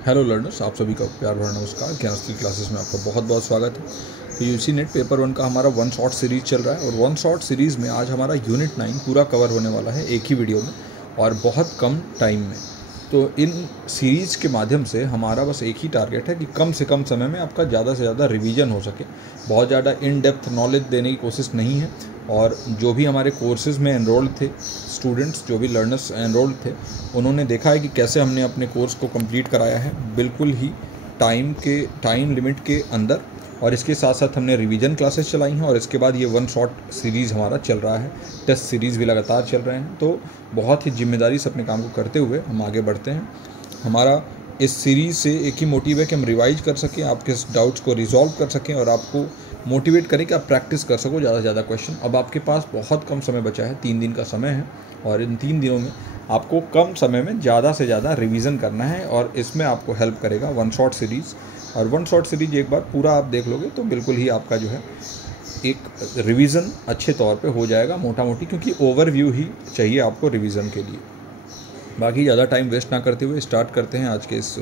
Hello learners, आप सभी का प्यार भरा नमस्कार। केमिस्ट्री क्लासेस में आपका बहुत बहुत स्वागत है। तो यूसी नेट पेपर 1 का हमारा वन शॉट सीरीज़ चल रहा है और वन शॉट सीरीज़ में आज हमारा यूनिट 9 पूरा कवर होने वाला है एक ही वीडियो में और बहुत कम टाइम में। तो इन सीरीज़ के माध्यम से हमारा बस एक ही टारगेट है कि कम से कम समय में आपका ज़्यादा से ज़्यादा रिवीजन हो सके। बहुत ज़्यादा इन डेप्थ नॉलेज देने की कोशिश नहीं है और जो भी हमारे कोर्सेज़ में एनरोल्ड थे स्टूडेंट्स, जो भी लर्नर्स एनरोल्ड थे, उन्होंने देखा है कि कैसे हमने अपने कोर्स को कंप्लीट कराया है बिल्कुल ही टाइम लिमिट के अंदर। और इसके साथ साथ हमने रिवीजन क्लासेस चलाई हैं और इसके बाद ये वन शॉट सीरीज़ हमारा चल रहा है। टेस्ट सीरीज़ भी लगातार चल रहे हैं। तो बहुत ही जिम्मेदारी से अपने काम को करते हुए हम आगे बढ़ते हैं। हमारा इस सीरीज़ से एक ही मोटिव है कि हम रिवाइज कर सकें, आपके डाउट्स को रिजॉल्व कर सकें और आपको मोटिवेट करें कि आप प्रैक्टिस कर सको ज़्यादा से ज़्यादा क्वेश्चन। अब आपके पास बहुत कम समय बचा है, 3 दिन का समय है और इन 3 दिनों में आपको कम समय में ज़्यादा से ज़्यादा रिवीजन करना है और इसमें आपको हेल्प करेगा वन शॉट सीरीज़। और वन शॉट सीरीज एक बार पूरा आप देख लोगे तो बिल्कुल ही आपका जो है एक रिवीजन अच्छे तौर पे हो जाएगा मोटा मोटी, क्योंकि ओवरव्यू ही चाहिए आपको रिवीजन के लिए। बाकी ज़्यादा टाइम वेस्ट ना करते हुए स्टार्ट करते हैं आज के इस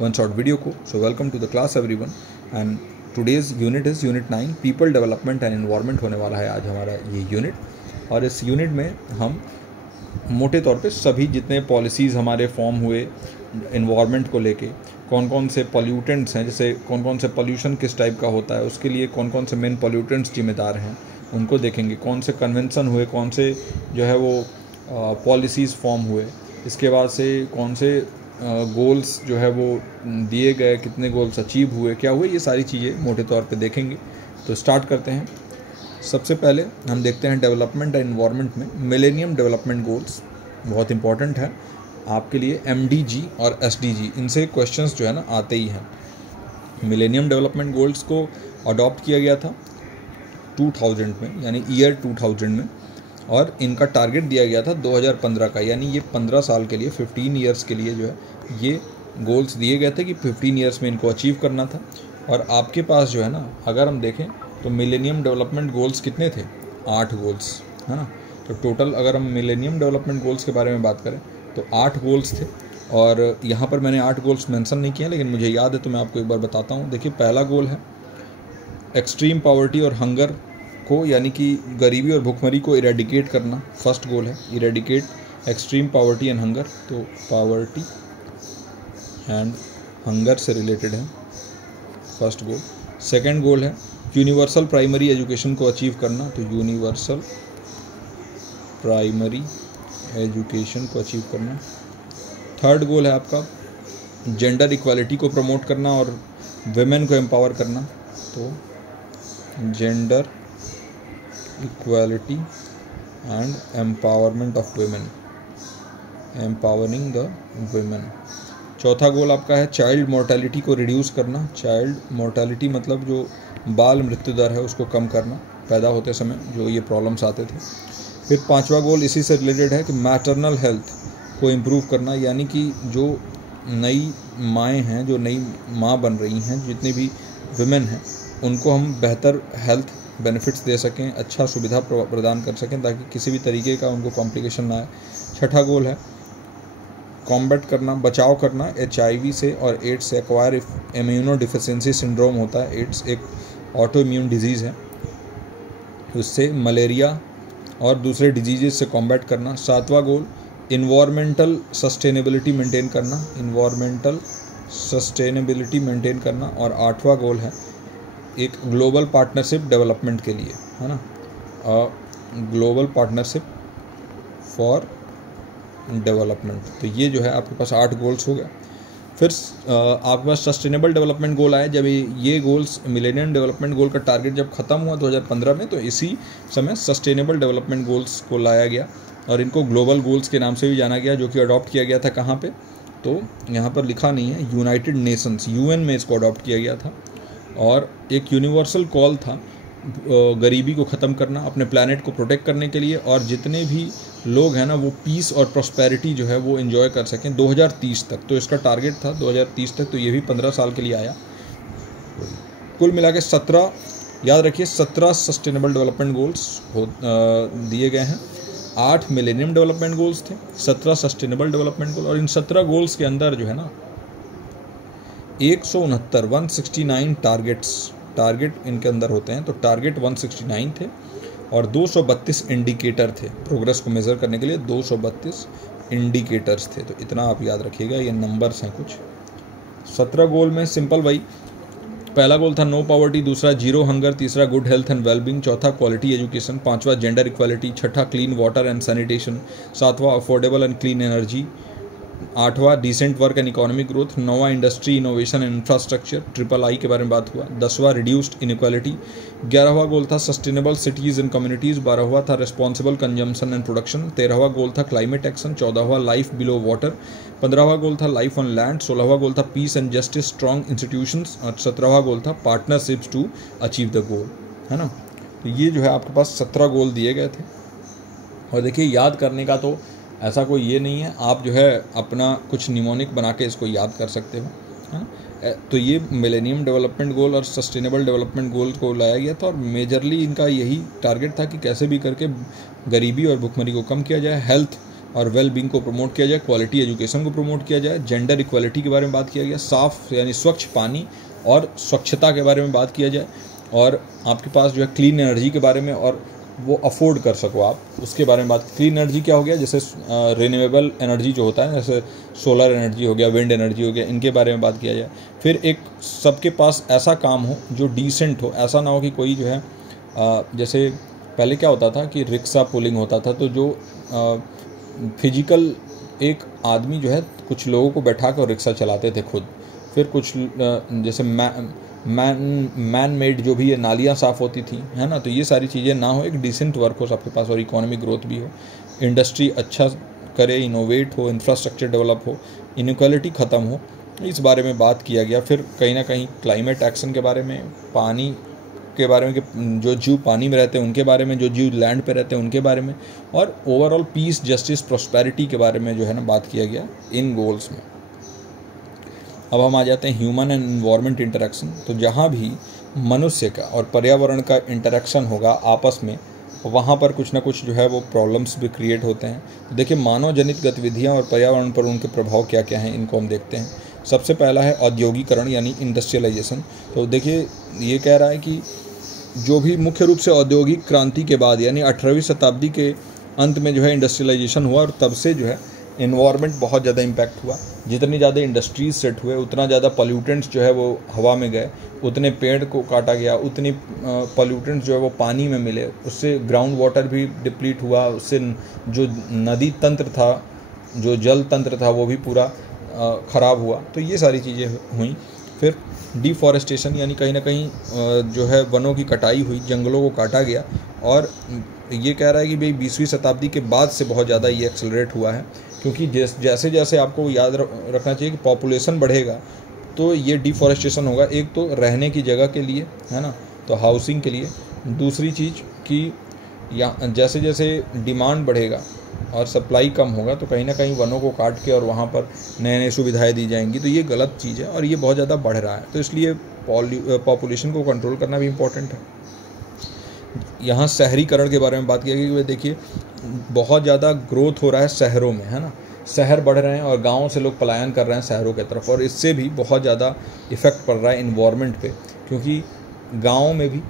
वन शॉट वीडियो को। So welcome to the class everyone and today's unit is unit 9 people development and environment होने वाला है आज हमारा ये यूनिट। और इस यूनिट में हम मोटे तौर पे सभी जितने पॉलिसीज़ हमारे फॉर्म हुए एनवायरनमेंट को लेके, कौन कौन से पॉल्यूटेंट्स हैं, जैसे कौन कौन से पॉल्यूशन किस टाइप का होता है, उसके लिए कौन कौन से मेन पॉल्यूटेंट्स जिम्मेदार हैं, उनको देखेंगे। कौन से कन्वेंशन हुए, कौन से जो है वो पॉलिसीज़ फॉर्म हुए, इसके बाद से कौन से गोल्स जो है वो दिए गए, कितने गोल्स अचीव हुए, क्या हुए, ये सारी चीज़ें मोटे तौर पे देखेंगे। तो स्टार्ट करते हैं। सबसे पहले हम देखते हैं डेवलपमेंट एंड एनवायरनमेंट में मिलेनियम डेवलपमेंट गोल्स बहुत इंपॉर्टेंट है आपके लिए। MDG और SDG, इनसे क्वेश्चंस जो है ना आते ही हैं। मिलेनियम डेवलपमेंट गोल्स को अडॉप्ट किया गया था 2000 में, यानी ईयर 2000 में, और इनका टारगेट दिया गया था 2015 का, यानी ये 15 साल के लिए 15 ईयर्स के लिए जो है ये गोल्स दिए गए थे कि 15 ईयर्स में इनको अचीव करना था। और आपके पास जो है ना, अगर हम देखें तो मिलेनियम डेवलपमेंट गोल्स कितने थे, 8 गोल्स है ना। तो टोटल अगर हम मिलेनियम डेवलपमेंट गोल्स के बारे में बात करें तो 8 गोल्स थे। और यहाँ पर मैंने 8 गोल्स मेंशन नहीं किए, लेकिन मुझे याद है तो मैं आपको एक बार बताता हूँ। देखिए, पहला गोल है एक्सट्रीम पॉवर्टी और हंगर को, यानी कि गरीबी और भुखमरी को इरेडिकेट करना। फर्स्ट गोल है eradicate extreme poverty and hunger. तो पॉवर्टी एंड हंगर से रिलेटेड है फर्स्ट गोल। सेकेंड गोल है यूनिवर्सल प्राइमरी एजुकेशन को अचीव करना। तो यूनिवर्सल प्राइमरी एजुकेशन को अचीव करना। थर्ड गोल है आपका जेंडर इक्वालिटी को प्रमोट करना और वुमेन को एम्पावर करना। तो gender equality and empowerment of women, empowering the women. चौथा गोल आपका है चाइल्ड मोर्टेलिटी को रिड्यूस करना। चाइल्ड मोर्टेलिटी मतलब जो बाल मृत्यु दर है उसको कम करना, पैदा होते समय जो ये प्रॉब्लम्स आते थे। फिर पांचवा गोल इसी से रिलेटेड है कि मैटरनल हेल्थ को इम्प्रूव करना, यानी कि जो नई माएँ हैं, जो नई माँ बन रही हैं, जितनी भी वुमेन हैं, उनको हम बेहतर हेल्थ बेनिफिट्स दे सकें, अच्छा सुविधा प्रदान कर सकें ताकि किसी भी तरीके का उनको कॉम्प्लिकेशन ना आए। छठा गोल है कॉम्बैट करना, बचाव करना HIV से और एड्स से। एक्वायर इम्यूनो डिफिशिएंसी सिंड्रोम होता है, एड्स एक ऑटो इम्यून डिजीज़ है, उससे मलेरिया और दूसरे डिजीज़ से कॉम्बैट करना। सातवां गोल इन्वायरमेंटल सस्टेनेबिलिटी मेंटेन करना, इन्वायरमेंटल सस्टेनेबिलिटी मेंटेन करना। और आठवां गोल है एक ग्लोबल पार्टनरशिप डेवलपमेंट के लिए, है ना, ग्लोबल पार्टनरशिप फॉर डेवलपमेंट। तो ये जो है आपके पास 8 गोल्स हो गया। फिर आपके पास सस्टेनेबल डेवलपमेंट गोल आए। जब ये गोल्स मिलेनियम डेवलपमेंट गोल का टारगेट जब ख़त्म हुआ 2015 में, तो इसी समय सस्टेनेबल डेवलपमेंट गोल्स को लाया गया और इनको ग्लोबल गोल्स के नाम से भी जाना गया, जो कि अडॉप्ट किया गया था कहाँ पे, तो यहाँ पर लिखा नहीं है, यूनाइटेड नेशंस UN में इसको अडॉप्ट किया गया था। और एक यूनिवर्सल कॉल था गरीबी को ख़त्म करना, अपने प्लैनेट को प्रोटेक्ट करने के लिए, और जितने भी लोग हैं ना वो पीस और प्रॉस्पेरिटी जो है वो एंजॉय कर सकें 2030 तक। तो इसका टारगेट था 2030 तक, तो ये भी 15 साल के लिए आया। कुल मिला के 17, याद रखिए 17 सस्टेनेबल डेवलपमेंट गोल्स दिए गए हैं। 8 मिलेनियम डेवलपमेंट गोल्स थे, 17 सस्टेनेबल डेवलपमेंट गोल। और इन 17 गोल्स के अंदर जो है ना 169 टारगेट इनके अंदर होते हैं। तो टारगेट 169 थे और 232 इंडिकेटर थे। प्रोग्रेस को मेज़र करने के लिए 232 इंडिकेटर्स थे। तो इतना आप याद रखिएगा, ये नंबर्स हैं कुछ। 17 गोल में सिंपल भाई, पहला गोल था नो पॉवर्टी, दूसरा जीरो हंगर, तीसरा गुड हेल्थ एंड वेलबींग, चौथा क्वालिटी एजुकेशन, पांचवा जेंडर इक्वालिटी, छठा क्लीन वाटर एंड सैनिटेशन, सातवां अफोर्डेबल एंड क्लीन एनर्जी, आठवां decent work and economic growth, नौवां industry innovation and infrastructure, triple के बारे में बात हुआ, 10वां रिड्यूस्ड इनइक्वालिटी, 11वां गोल था सस्टेनेबल सिटीज़ एंड कम्युनिटीज़, 12वां था रिस्पॉन्सिबल कंजम्पशन एंड प्रोडक्शन, 13वां गोल था क्लाइमेट एक्शन, 14वां लाइफ बिलो वाटर, 15वां गोल था लाइफ ऑन लैंड, 16वां गोल था peace and justice strong institutions और 17वां गोल था partnerships to achieve the goal, है ना। तो ये जो है आपके पास 17 गोल दिए गए थे। और देखिए याद करने का तो ऐसा कोई ये नहीं है, आप जो है अपना कुछ निमोनिक बना के इसको याद कर सकते हो, है ना। तो ये मिलेनियम डेवलपमेंट गोल और सस्टेनेबल डेवलपमेंट गोल को लाया गया था और मेजरली इनका यही टारगेट था कि कैसे भी करके गरीबी और भुखमरी को कम किया जाए, हेल्थ और वेल बींग को प्रमोट किया जाए, क्वालिटी एजुकेशन को प्रमोट किया जाए, जेंडर इक्वालिटी के बारे में बात किया गया, साफ़ यानी स्वच्छ पानी और स्वच्छता के बारे में बात किया जाए, और आपके पास जो है क्लीन एनर्जी के बारे में और वो अफोर्ड कर सको आप, उसके बारे में बात। क्लीन एनर्जी क्या हो गया, जैसे रिन्यूएबल एनर्जी जो होता है, जैसे सोलर एनर्जी हो गया, विंड एनर्जी हो गया, इनके बारे में बात किया जाए। फिर एक सबके पास ऐसा काम हो जो डिसेंट हो, ऐसा ना हो कि कोई जो है जैसे पहले क्या होता था कि रिक्शा पुलिंग होता था, तो जो फिजिकल एक आदमी जो है कुछ लोगों को बैठा कर रिक्शा चलाते थे खुद, फिर कुछ जैसे मैन मेड जो भी ये नालियाँ साफ़ होती थी, है ना। तो ये सारी चीज़ें ना हो, एक डिसेंट वर्क हो सबके पास और इकोनॉमिक ग्रोथ भी हो, इंडस्ट्री अच्छा करे, इनोवेट हो, इंफ्रास्ट्रक्चर डेवलप हो, इनइक्वालिटी ख़त्म हो, इस बारे में बात किया गया। फिर कहीं ना कहीं क्लाइमेट एक्शन के बारे में, पानी के बारे में कि जो जीव पानी में रहते हैं उनके बारे में, जो जीव लैंड पे रहते हैं उनके बारे में, और ओवरऑल पीस, जस्टिस, प्रॉस्पेरिटी के बारे में जो है ना बात किया गया इन गोल्स में। अब हम आ जाते हैं ह्यूमन एंड इन्वायरमेंट इंटरेक्शन। तो जहाँ भी मनुष्य का और पर्यावरण का इंटरेक्शन होगा आपस में, वहाँ पर कुछ ना कुछ जो है वो प्रॉब्लम्स भी क्रिएट होते हैं। तो देखिए मानव जनित गतिविधियाँ और पर्यावरण पर उनके प्रभाव क्या क्या हैं, इनको हम देखते हैं। सबसे पहला है औद्योगिकरण यानी इंडस्ट्रियलाइजेशन। तो देखिए ये कह रहा है कि जो भी मुख्य रूप से औद्योगिक क्रांति के बाद यानी 18वीं शताब्दी के अंत में जो है इंडस्ट्रियलाइजेशन हुआ, और तब से जो है इन्वायरमेंट बहुत ज़्यादा इम्पैक्ट हुआ। जितनी ज़्यादा इंडस्ट्रीज सेट हुए उतना ज़्यादा पॉल्यूटेंट्स जो है वो हवा में गए, उतने पेड़ को काटा गया, उतनी पॉल्यूटेंट्स जो है वो पानी में मिले, उससे ग्राउंड वाटर भी डिप्लीट हुआ, उससे जो नदी तंत्र था, जो जल तंत्र था वो भी पूरा ख़राब हुआ। तो ये सारी चीज़ें हुई। फिर डिफॉरेस्टेशन यानी कहीं ना कहीं जो है वनों की कटाई हुई, जंगलों को काटा गया, और ये कह रहा है कि भाई 20वीं शताब्दी के बाद से बहुत ज़्यादा ये एक्सेलरेट हुआ है, क्योंकि जैसे जैसे आपको याद रखना चाहिए कि पॉपुलेशन बढ़ेगा तो ये डिफॉरेस्टेशन होगा। एक तो रहने की जगह के लिए, है ना, तो हाउसिंग के लिए। दूसरी चीज़ कि या जैसे जैसे डिमांड बढ़ेगा और सप्लाई कम होगा तो कहीं ना कहीं वनों को काट के और वहाँ पर नए नए सुविधाएं दी जाएंगी। तो ये गलत चीज़ है और ये बहुत ज़्यादा बढ़ रहा है, तो इसलिए पॉपुलेशन को कंट्रोल करना भी इम्पोर्टेंट है। यहाँ शहरीकरण के बारे में बात की गई कि देखिए बहुत ज़्यादा ग्रोथ हो रहा है शहरों में, है ना, शहर बढ़ रहे हैं और गाँव से लोग पलायन कर रहे हैं शहरों की तरफ, और इससे भी बहुत ज़्यादा इफ़ेक्ट पड़ रहा है इन्वायरमेंट पे, क्योंकि गाँव में भी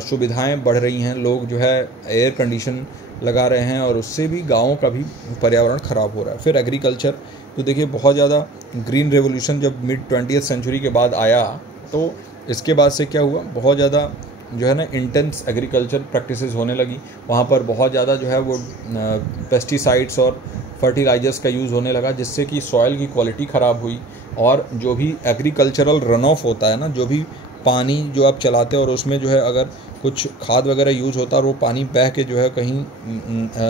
सुविधाएं बढ़ रही हैं, लोग जो है एयर कंडीशन लगा रहे हैं और उससे भी गाँव का भी पर्यावरण ख़राब हो रहा है। फिर एग्रीकल्चर, तो देखिए बहुत ज़्यादा ग्रीन रेवोल्यूशन जब मिड 20वीं सेंचुरी के बाद आया तो इसके बाद से क्या हुआ, बहुत ज़्यादा जो है ना इंटेंस एग्रीकल्चर प्रैक्टिसेस होने लगी। वहाँ पर बहुत ज़्यादा जो है वो पेस्टिसाइड्स और फर्टिलाइजर्स का यूज़ होने लगा, जिससे कि सॉइल की क्वालिटी ख़राब हुई, और जो भी एग्रीकल्चरल रन ऑफ होता है ना, जो भी पानी जो आप चलाते हैं और उसमें जो है अगर कुछ खाद वगैरह यूज़ होता है और वो पानी बह के जो है कहीं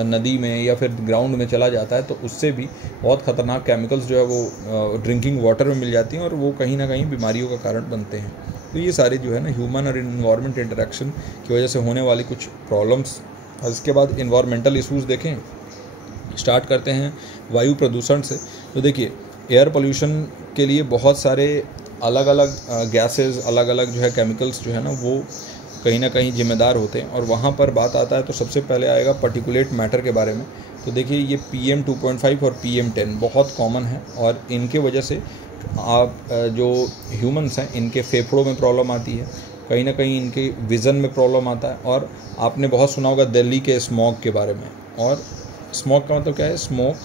नदी में या फिर ग्राउंड में चला जाता है, तो उससे भी बहुत ख़तरनाक केमिकल्स जो है वो ड्रिंकिंग वाटर में मिल जाती हैं और वो कहीं ना कहीं बीमारियों का कारण बनते हैं। तो ये सारे जो है ना ह्यूमन और इन्वायरमेंट इंटरेक्शन की वजह से होने वाली कुछ प्रॉब्लम्स। और इसके बाद इन्वायरमेंटल इशूज़ देखें, स्टार्ट करते हैं वायु प्रदूषण से। तो देखिए एयर पोल्यूशन के लिए बहुत सारे अलग अलग गैसेस, अलग अलग जो है केमिकल्स जो है ना वो कहीं ना कहीं जिम्मेदार होते हैं, और वहाँ पर बात आता है तो सबसे पहले आएगा पार्टिकुलेट मैटर के बारे में। तो देखिए ये PM 2.5 और PM 10 बहुत कॉमन है, और इनके वजह से आप जो ह्यूमंस हैं इनके फेफड़ों में प्रॉब्लम आती है, कहीं ना कहीं इनके विज़न में प्रॉब्लम आता है। और आपने बहुत सुना होगा दिल्ली के स्मॉग के बारे में। और स्मॉग का मतलब क्या है? स्मोक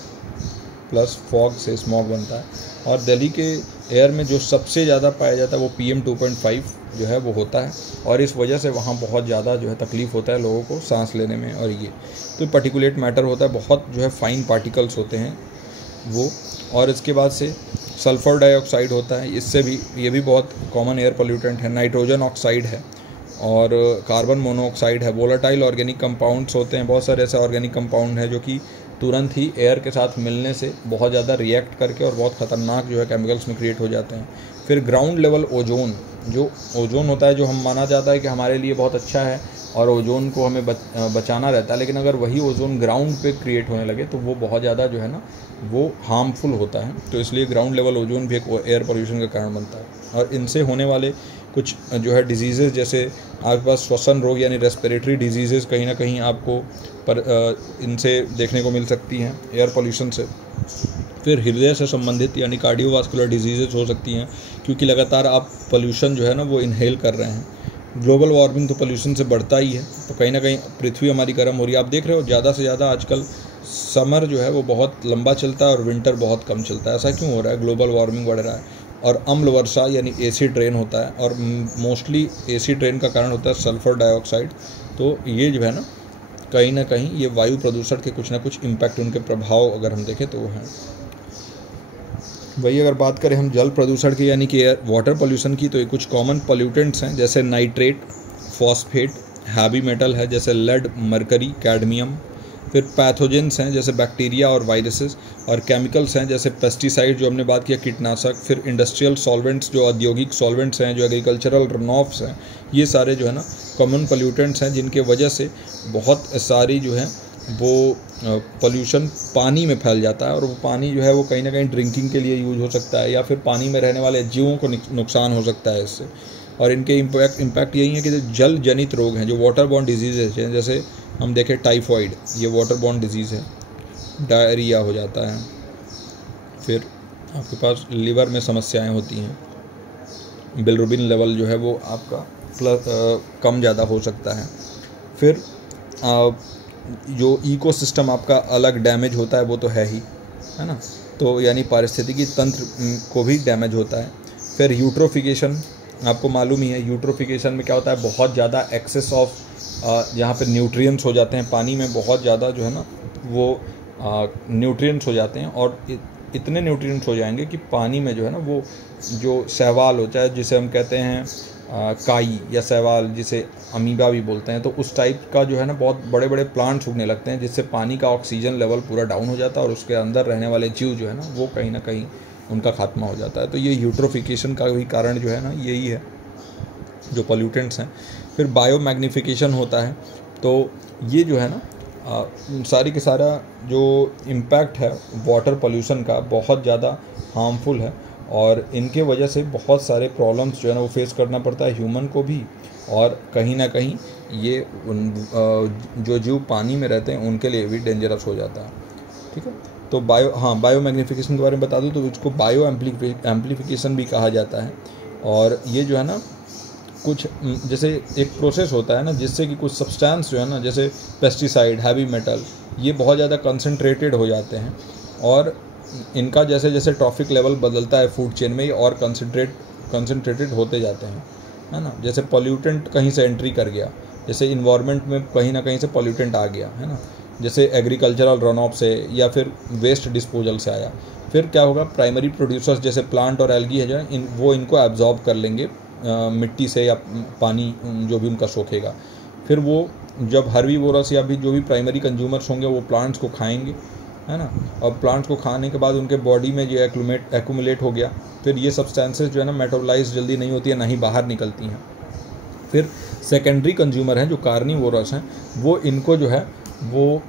प्लस फॉग से स्मॉग बनता है। और दिल्ली के एयर में जो सबसे ज़्यादा पाया जाता है वो PM 2.5 जो है वो होता है, और इस वजह से वहाँ बहुत ज़्यादा जो है तकलीफ़ होता है लोगों को सांस लेने में। और ये तो पार्टिकुलेट मैटर होता है, बहुत जो है फाइन पार्टिकल्स होते हैं वो। और इसके बाद से सल्फ़र डाइऑक्साइड होता है, इससे भी ये भी बहुत कॉमन एयर पोल्यूटेंट है। नाइट्रोजन ऑक्साइड है और कार्बन मोनोऑक्साइड है। वोलेटाइल ऑर्गेनिक कंपाउंड्स होते हैं, बहुत सारे ऐसे ऑर्गेनिक कंपाउंड हैं जो कि तुरंत ही एयर के साथ मिलने से बहुत ज़्यादा रिएक्ट करके और बहुत ख़तरनाक जो है केमिकल्स में क्रिएट हो जाते हैं। फिर ग्राउंड लेवल ओजोन, जो ओजोन होता है, जो हम माना जाता है कि हमारे लिए बहुत अच्छा है और ओजोन को हमें बचाना रहता है, लेकिन अगर वही ओजोन ग्राउंड पे क्रिएट होने लगे तो वो बहुत ज़्यादा जो है ना वो हार्मफुल होता है। तो इसलिए ग्राउंड लेवल ओजोन भी एक एयर पोल्यूशन का कारण बनता है। और इनसे होने वाले कुछ जो है डिजीज़ेज़, जैसे आपके पास श्वसन रोग यानी रेस्पिरेटरी डिजीज़ेज़ कहीं ना कहीं आपको इनसे देखने को मिल सकती हैं एयर पोल्यूशन से। फिर हृदय से संबंधित यानी कार्डियोवास्कुलर डिजीज़ेज़ हो सकती हैं, क्योंकि लगातार आप पोल्यूशन जो है ना वो इनहेल कर रहे हैं। ग्लोबल वार्मिंग तो पोल्यूशन से बढ़ता ही है, तो कहीं ना कहीं पृथ्वी हमारी गर्म हो रही है। आप देख रहे हो ज़्यादा से ज़्यादा आजकल समर जो है वो बहुत लंबा चलता है और विंटर बहुत कम चलता है। ऐसा क्यों हो रहा है? ग्लोबल वार्मिंग बढ़ रहा है। और अम्ल वर्षा यानी एसिड रेन होता है, और मोस्टली एसिड रेन का कारण होता है सल्फ़र डाइऑक्साइड। तो ये जो है ना कहीं ये वायु प्रदूषण के कुछ ना कुछ इम्पैक्ट, उनके प्रभाव अगर हम देखें तो वो हैं। वही अगर बात करें हम जल प्रदूषण की यानी कि वाटर पोल्यूशन की, तो ये कुछ कॉमन पोल्यूटेंट्स हैं जैसे नाइट्रेट, फॉस्फेट, हैवी मेटल है जैसे लेड, मरकरी, कैडमियम। फिर पैथोजेंस हैं जैसे बैक्टीरिया और वायरसेस, और केमिकल्स हैं जैसे पेस्टिसाइड जो हमने बात किया, कीटनाशक। फिर इंडस्ट्रियल सॉल्वेंट्स जो औद्योगिक सॉल्वेंट्स हैं, जो एग्रीकल्चरल रनऑफ्स हैं, ये सारे जो है ना कॉमन पोल्यूटेंट्स हैं जिनके वजह से बहुत सारी जो है वो पोल्यूशन पानी में फैल जाता है। और वो पानी जो है वो कहीं ना कहीं ड्रिंकिंग के लिए यूज हो सकता है, या फिर पानी में रहने वाले जीवों को नुकसान हो सकता है इससे। और इनके इम्पैक्ट यही है कि जो जल जनित रोग हैं, जो वाटर बॉर्न डिजीज़ हैं, जैसे हम देखें टाइफॉइड, ये वाटर बॉर्न डिजीज़ है। डायरिया हो जाता है। फिर आपके पास लीवर में समस्याएं होती हैं, बिलिरुबिन लेवल जो है वो आपका कम ज़्यादा हो सकता है। फिर जो इकोसिस्टम आपका अलग डैमेज होता है वो तो है ही, है ना, तो यानी पारिस्थितिकी तंत्र को भी डैमेज होता है। फिर यूट्रोफिकेशन, आपको मालूम ही है यूट्रोफिकेशन में क्या होता है, बहुत ज़्यादा एक्सेस ऑफ जहाँ पे न्यूट्रिएंट्स हो जाते हैं पानी में, बहुत ज़्यादा जो है ना वो न्यूट्रिएंट्स हो जाते हैं, और इतने न्यूट्रिएंट्स हो जाएंगे कि पानी में जो है ना वो जो शैवाल होता है, जिसे हम कहते हैं काई या शैवाल, जिसे अमीबा भी बोलते हैं, तो उस टाइप का जो है ना बहुत बड़े बड़े प्लांट्स उगने लगते हैं, जिससे पानी का ऑक्सीजन लेवल पूरा डाउन हो जाता है और उसके अंदर रहने वाले जीव जो है ना वो कहीं ना कहीं उनका खात्मा हो जाता है। तो ये यूट्रोफिकेशन का भी कारण जो है ना यही है, जो पोल्यूटेंट्स हैं। फिर बायोमैग्निफिकेशन होता है, तो ये जो है ना सारी के सारा जो इम्पैक्ट है वाटर पोल्यूशन का बहुत ज़्यादा हार्मफुल है, और इनके वजह से बहुत सारे प्रॉब्लम्स जो है ना वो फेस करना पड़ता है ह्यूमन को भी, और कहीं ना कहीं ये जो जीव पानी में रहते हैं उनके लिए भी डेंजरस हो जाता है। ठीक है, तो बायोमैग्निफिकेशन के बारे में बता दूं तो इसको बायो एम्प्लीफिकेशन भी कहा जाता है। और ये जो है ना कुछ जैसे एक प्रोसेस होता है ना, जिससे कि कुछ सब्सटेंस जो है ना, जैसे पेस्टिसाइड, हैवी मेटल, ये बहुत ज़्यादा कंसंट्रेटेड हो जाते हैं, और इनका जैसे जैसे ट्रॉफिक लेवल बदलता है फूड चेन में, और कंसंट्रेटेड होते जाते हैं, है ना। जैसे पॉल्यूटेंट कहीं से एंट्री कर गया, जैसे इन्वायरमेंट में कहीं ना कहीं से पॉल्यूटेंट आ गया, है ना, जैसे एग्रीकल्चरल रन ऑफ से या फिर वेस्ट डिस्पोजल से आया। फिर क्या होगा, प्राइमरी प्रोड्यूसर्स जैसे प्लांट और एल्गी है जो है वो इनको एब्जॉर्ब कर लेंगे मिट्टी से या पानी जो भी उनका सोखेगा। फिर वो जब हर्बीवोरस या भी जो भी प्राइमरी कंज्यूमर्स होंगे वो प्लांट्स को खाएंगे, है ना, और प्लांट्स को खाने के बाद उनके बॉडी में जो एक्यूमुलेट हो गया, फिर ये सब्सटेंसेस जो है ना मेटाबोलाइज जल्दी नहीं होती है, ना ही बाहर निकलती हैं। फिर सेकेंडरी कंज्यूमर हैं जो कार्निवोरस हैं, वो इनको जो है वो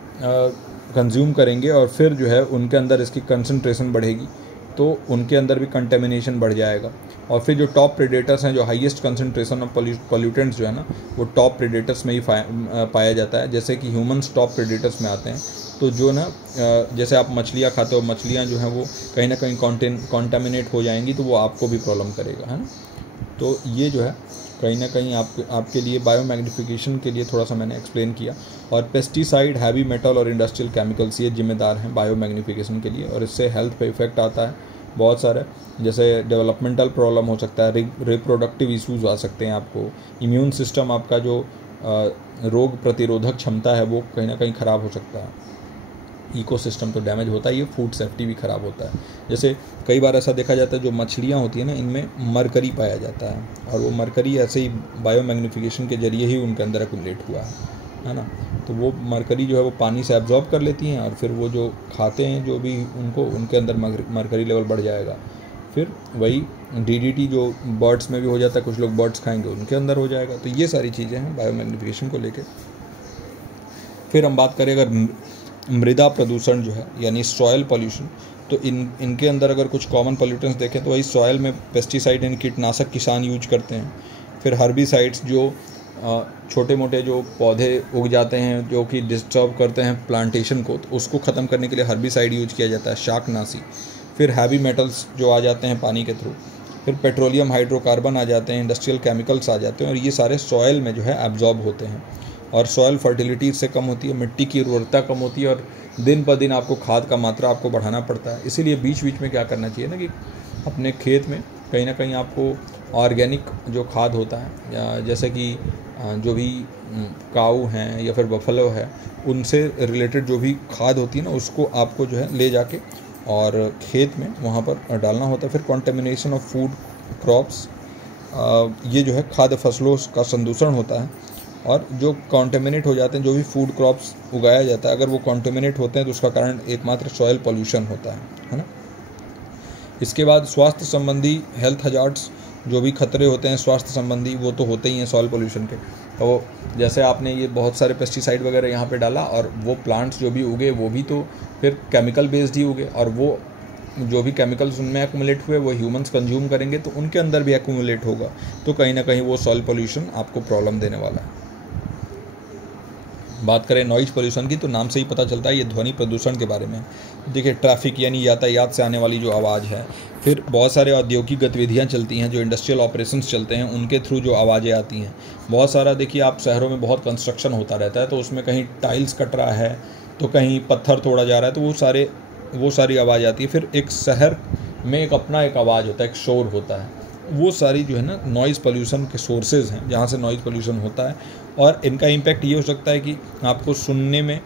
कंज्यूम करेंगे, और फिर जो है उनके अंदर इसकी कंसंट्रेशन बढ़ेगी, तो उनके अंदर भी कंटेमिनेशन बढ़ जाएगा। और फिर जो टॉप प्रेडेटर्स हैं, जो हाईएस्ट कंसंट्रेशन ऑफ पोल्यूटेंट्स जो है ना वो टॉप प्रेडेटर्स में ही पाया जाता है, जैसे कि ह्यूमंस टॉप प्रेडेटर्स में आते हैं। तो जो ना जैसे आप मछलियाँ खाते हो, मछलियाँ जो हैं वो कहीं ना कहीं कॉन्टामिनेट हो जाएंगी, तो वो आपको भी प्रॉब्लम करेगा, है ना। तो ये जो है कहीं ना कहीं आपके लिए बायोमैग्निफिकेशन के लिए थोड़ा सा मैंने एक्सप्लेन किया। और पेस्टिसाइड, हैवी मेटल और इंडस्ट्रियल केमिकल्स ये जिम्मेदार हैं बायोमैग्निफिकेशन के लिए, और इससे हेल्थ पे इफेक्ट आता है बहुत सारे, जैसे डेवलपमेंटल प्रॉब्लम हो सकता है, रिप्रोडक्टिव इश्यूज आ सकते हैं आपको, इम्यून सिस्टम आपका जो रोग प्रतिरोधक क्षमता है वो कहीं ना कहीं ख़राब हो सकता है, इकोसिस्टम तो डैमेज होता है, ये फूड सेफ्टी भी ख़राब होता है। जैसे कई बार ऐसा देखा जाता है जो मछलियाँ होती हैं ना, इनमें मरकरी पाया जाता है, और वो मरकरी ऐसे ही बायोमैग्निफिकेशन के जरिए ही उनके अंदर एक्युमुलेट हुआ है ना। तो वो मरकरी जो है वो पानी से एब्जॉर्ब कर लेती हैं, और फिर वो जो खाते हैं जो भी उनके अंदर मरकरी लेवल बढ़ जाएगा। फिर वही DDT जो बर्ड्स में भी हो जाता है, कुछ लोग बर्ड्स खाएंगे उनके अंदर हो जाएगा। तो ये सारी चीज़ें हैं बायोमैग्निफिकेशन को लेके। फिर हम बात करें अगर मृदा प्रदूषण जो है यानी सॉयल पॉल्यूशन, तो इनके अंदर अगर कुछ कॉमन पॉल्यूटेंट्स देखें तो वही सॉयल में पेस्टिसाइड यानी कीटनाशक किसान यूज करते हैं। फिर हर्बिसाइड्स जो छोटे मोटे जो पौधे उग जाते हैं जो कि डिस्टर्ब करते हैं प्लांटेशन को, तो उसको ख़त्म करने के लिए हर्बिसाइड यूज किया जाता है, शाकनाशी। फिर हैवी मेटल्स जो आ जाते हैं पानी के थ्रू, फिर पेट्रोलियम हाइड्रोकार्बन आ जाते हैं, इंडस्ट्रियल केमिकल्स आ जाते हैं, और ये सारे सॉयल में जो है एब्जॉर्ब होते हैं, और सॉयल फर्टिलिटी इससे कम होती है, मिट्टी की उर्वरता कम होती है, और दिन ब दिन आपको खाद का मात्रा आपको बढ़ाना पड़ता है। इसीलिए बीच बीच में क्या करना चाहिए ना कि अपने खेत में कहीं ना कहीं आपको ऑर्गेनिक जो खाद होता है, या जैसे कि जो भी काऊ हैं या फिर बफलो है, उनसे रिलेटेड जो भी खाद होती है ना, उसको आपको जो है ले जाके और खेत में वहाँ पर डालना होता है। फिर कॉन्टेमिनेशन ऑफ फूड क्रॉप्स, ये जो है खाद्य फसलों का संदूषण होता है, और जो कॉन्टेमिनेट हो जाते हैं, जो भी फूड क्रॉप्स उगाया जाता है, अगर वो कॉन्टेमिनेट होते हैं तो उसका कारण एकमात्र सॉयल पॉल्यूशन होता है ना। इसके बाद स्वास्थ्य संबंधी हेल्थ हजार्ड्स, जो भी खतरे होते हैं स्वास्थ्य संबंधी, वो तो होते ही हैं सॉयल पॉल्यूशन के। तो जैसे आपने ये बहुत सारे पेस्टिसाइड वगैरह यहाँ पे डाला, और वो प्लांट्स जो भी उगे वो भी तो फिर केमिकल बेस्ड ही उगे, और वो जो भी केमिकल्स उनमें एक्यूमुलेट हुए वो ह्यूमंस कंज्यूम करेंगे, तो उनके अंदर भी एक्यूमुलेट होगा, तो कहीं ना कहीं वो सॉयल पॉल्यूशन आपको प्रॉब्लम देने वाला है। बात करें नॉइज पोल्यूशन की, तो नाम से ही पता चलता है ये ध्वनि प्रदूषण के बारे में। देखिए ट्रैफिक यानी यातायात से आने वाली जो आवाज़ है, फिर बहुत सारे औद्योगिक गतिविधियां चलती हैं, जो इंडस्ट्रियल ऑपरेशंस चलते हैं, उनके थ्रू जो आवाज़ें आती हैं, बहुत सारा देखिए आप शहरों में बहुत कंस्ट्रक्शन होता रहता है, तो उसमें कहीं टाइल्स कट रहा है तो कहीं पत्थर तोड़ा जा रहा है, तो वो सारी आवाज़ आती है। फिर एक शहर में एक अपना एक आवाज़ होता है, एक शोर होता है, वो सारी जो है ना नॉइज़ पोल्यूशन के सोर्सेज हैं जहाँ से नॉइज़ पोल्यूशन होता है। और इनका इम्पैक्ट ये हो सकता है कि आपको सुनने में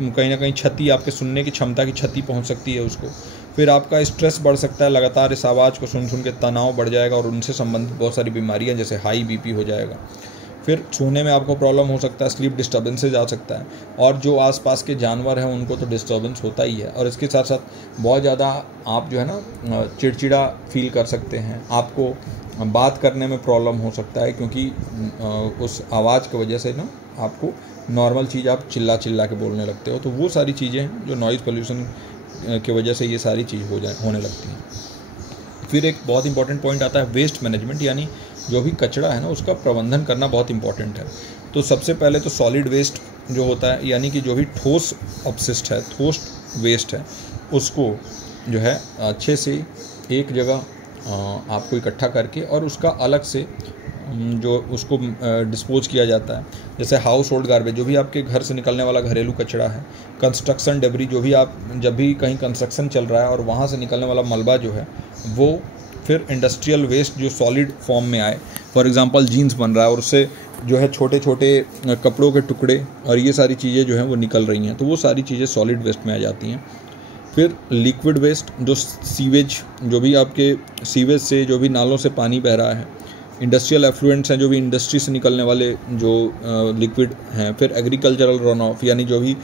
कहीं ना कहीं क्षति, आपके सुनने की क्षमता की क्षति पहुंच सकती है उसको। फिर आपका स्ट्रेस बढ़ सकता है, लगातार इस आवाज़ को सुन के तनाव बढ़ जाएगा, और उनसे संबंधित बहुत सारी बीमारियां जैसे हाई BP हो जाएगा। फिर सोने में आपको प्रॉब्लम हो सकता है, स्लीप डिस्टर्बेंसेज आ सकता है, और जो आसपास के जानवर हैं उनको तो डिस्टर्बेंस होता ही है। और इसके साथ साथ बहुत ज़्यादा आप जो है ना चिड़चिड़ा फील कर सकते हैं, आपको बात करने में प्रॉब्लम हो सकता है, क्योंकि उस आवाज़ की वजह से ना आपको नॉर्मल चीज़ आप चिल्ला के बोलने लगते हो। तो वो सारी चीज़ें हैं जो नॉइज़ पोल्यूशन की वजह से ये सारी चीज़ होने लगती हैं। फिर एक बहुत इंपॉर्टेंट पॉइंट आता है वेस्ट मैनेजमेंट, यानी जो भी कचरा है ना उसका प्रबंधन करना बहुत इंपॉर्टेंट है। तो सबसे पहले तो सॉलिड वेस्ट जो होता है, यानी कि जो भी ठोस अपशिष्ट है, ठोस वेस्ट है, उसको जो है अच्छे से एक जगह आपको इकट्ठा करके और उसका अलग से जो उसको डिस्पोज किया जाता है। जैसे हाउस होल्ड गार्बेज, जो भी आपके घर से निकलने वाला घरेलू कचरा है, कंस्ट्रक्शन डेब्री, जो भी आप जब भी कहीं कंस्ट्रक्शन चल रहा है और वहाँ से निकलने वाला मलबा जो है वो, फिर इंडस्ट्रियल वेस्ट जो सॉलिड फॉर्म में आए, फॉर एग्जांपल जीन्स बन रहा है और उससे जो है छोटे छोटे कपड़ों के टुकड़े और ये सारी चीज़ें जो हैं वो निकल रही हैं, तो वो सारी चीज़ें सॉलिड वेस्ट में आ जाती हैं। फिर लिक्विड वेस्ट, जो सीवेज, जो भी आपके सीवेज से जो भी नालों से पानी बह रहा है, इंडस्ट्रियल एफ्लुएंट्स हैं, जो भी इंडस्ट्री से निकलने वाले जो लिक्विड हैं। फिर एग्रीकल्चरल रन ऑफ, यानी जो भी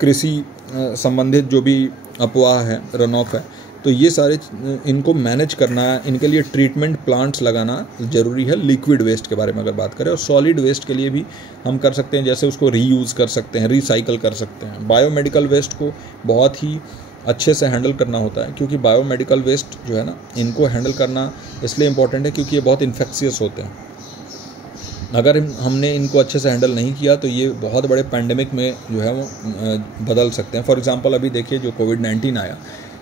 कृषि संबंधित जो भी अपवाह है, रन ऑफ है, तो ये सारे इनको मैनेज करना, इनके लिए ट्रीटमेंट प्लांट्स लगाना ज़रूरी है। लिक्विड वेस्ट के बारे में अगर बात करें, और सॉलिड वेस्ट के लिए भी हम कर सकते हैं, जैसे उसको रीयूज़ कर सकते हैं, रिसाइकल कर सकते हैं। बायोमेडिकल वेस्ट को बहुत ही अच्छे से हैंडल करना होता है, क्योंकि बायोमेडिकल वेस्ट जो है ना, इनको हैंडल करना इसलिए इम्पॉर्टेंट है क्योंकि ये बहुत इन्फेक्शियस होते हैं। अगर हमने इनको अच्छे से हैंडल नहीं किया तो ये बहुत बड़े पैंडेमिक में जो है वो बदल सकते हैं। फॉर एग्जांपल अभी देखिए जो कोविड-19 आया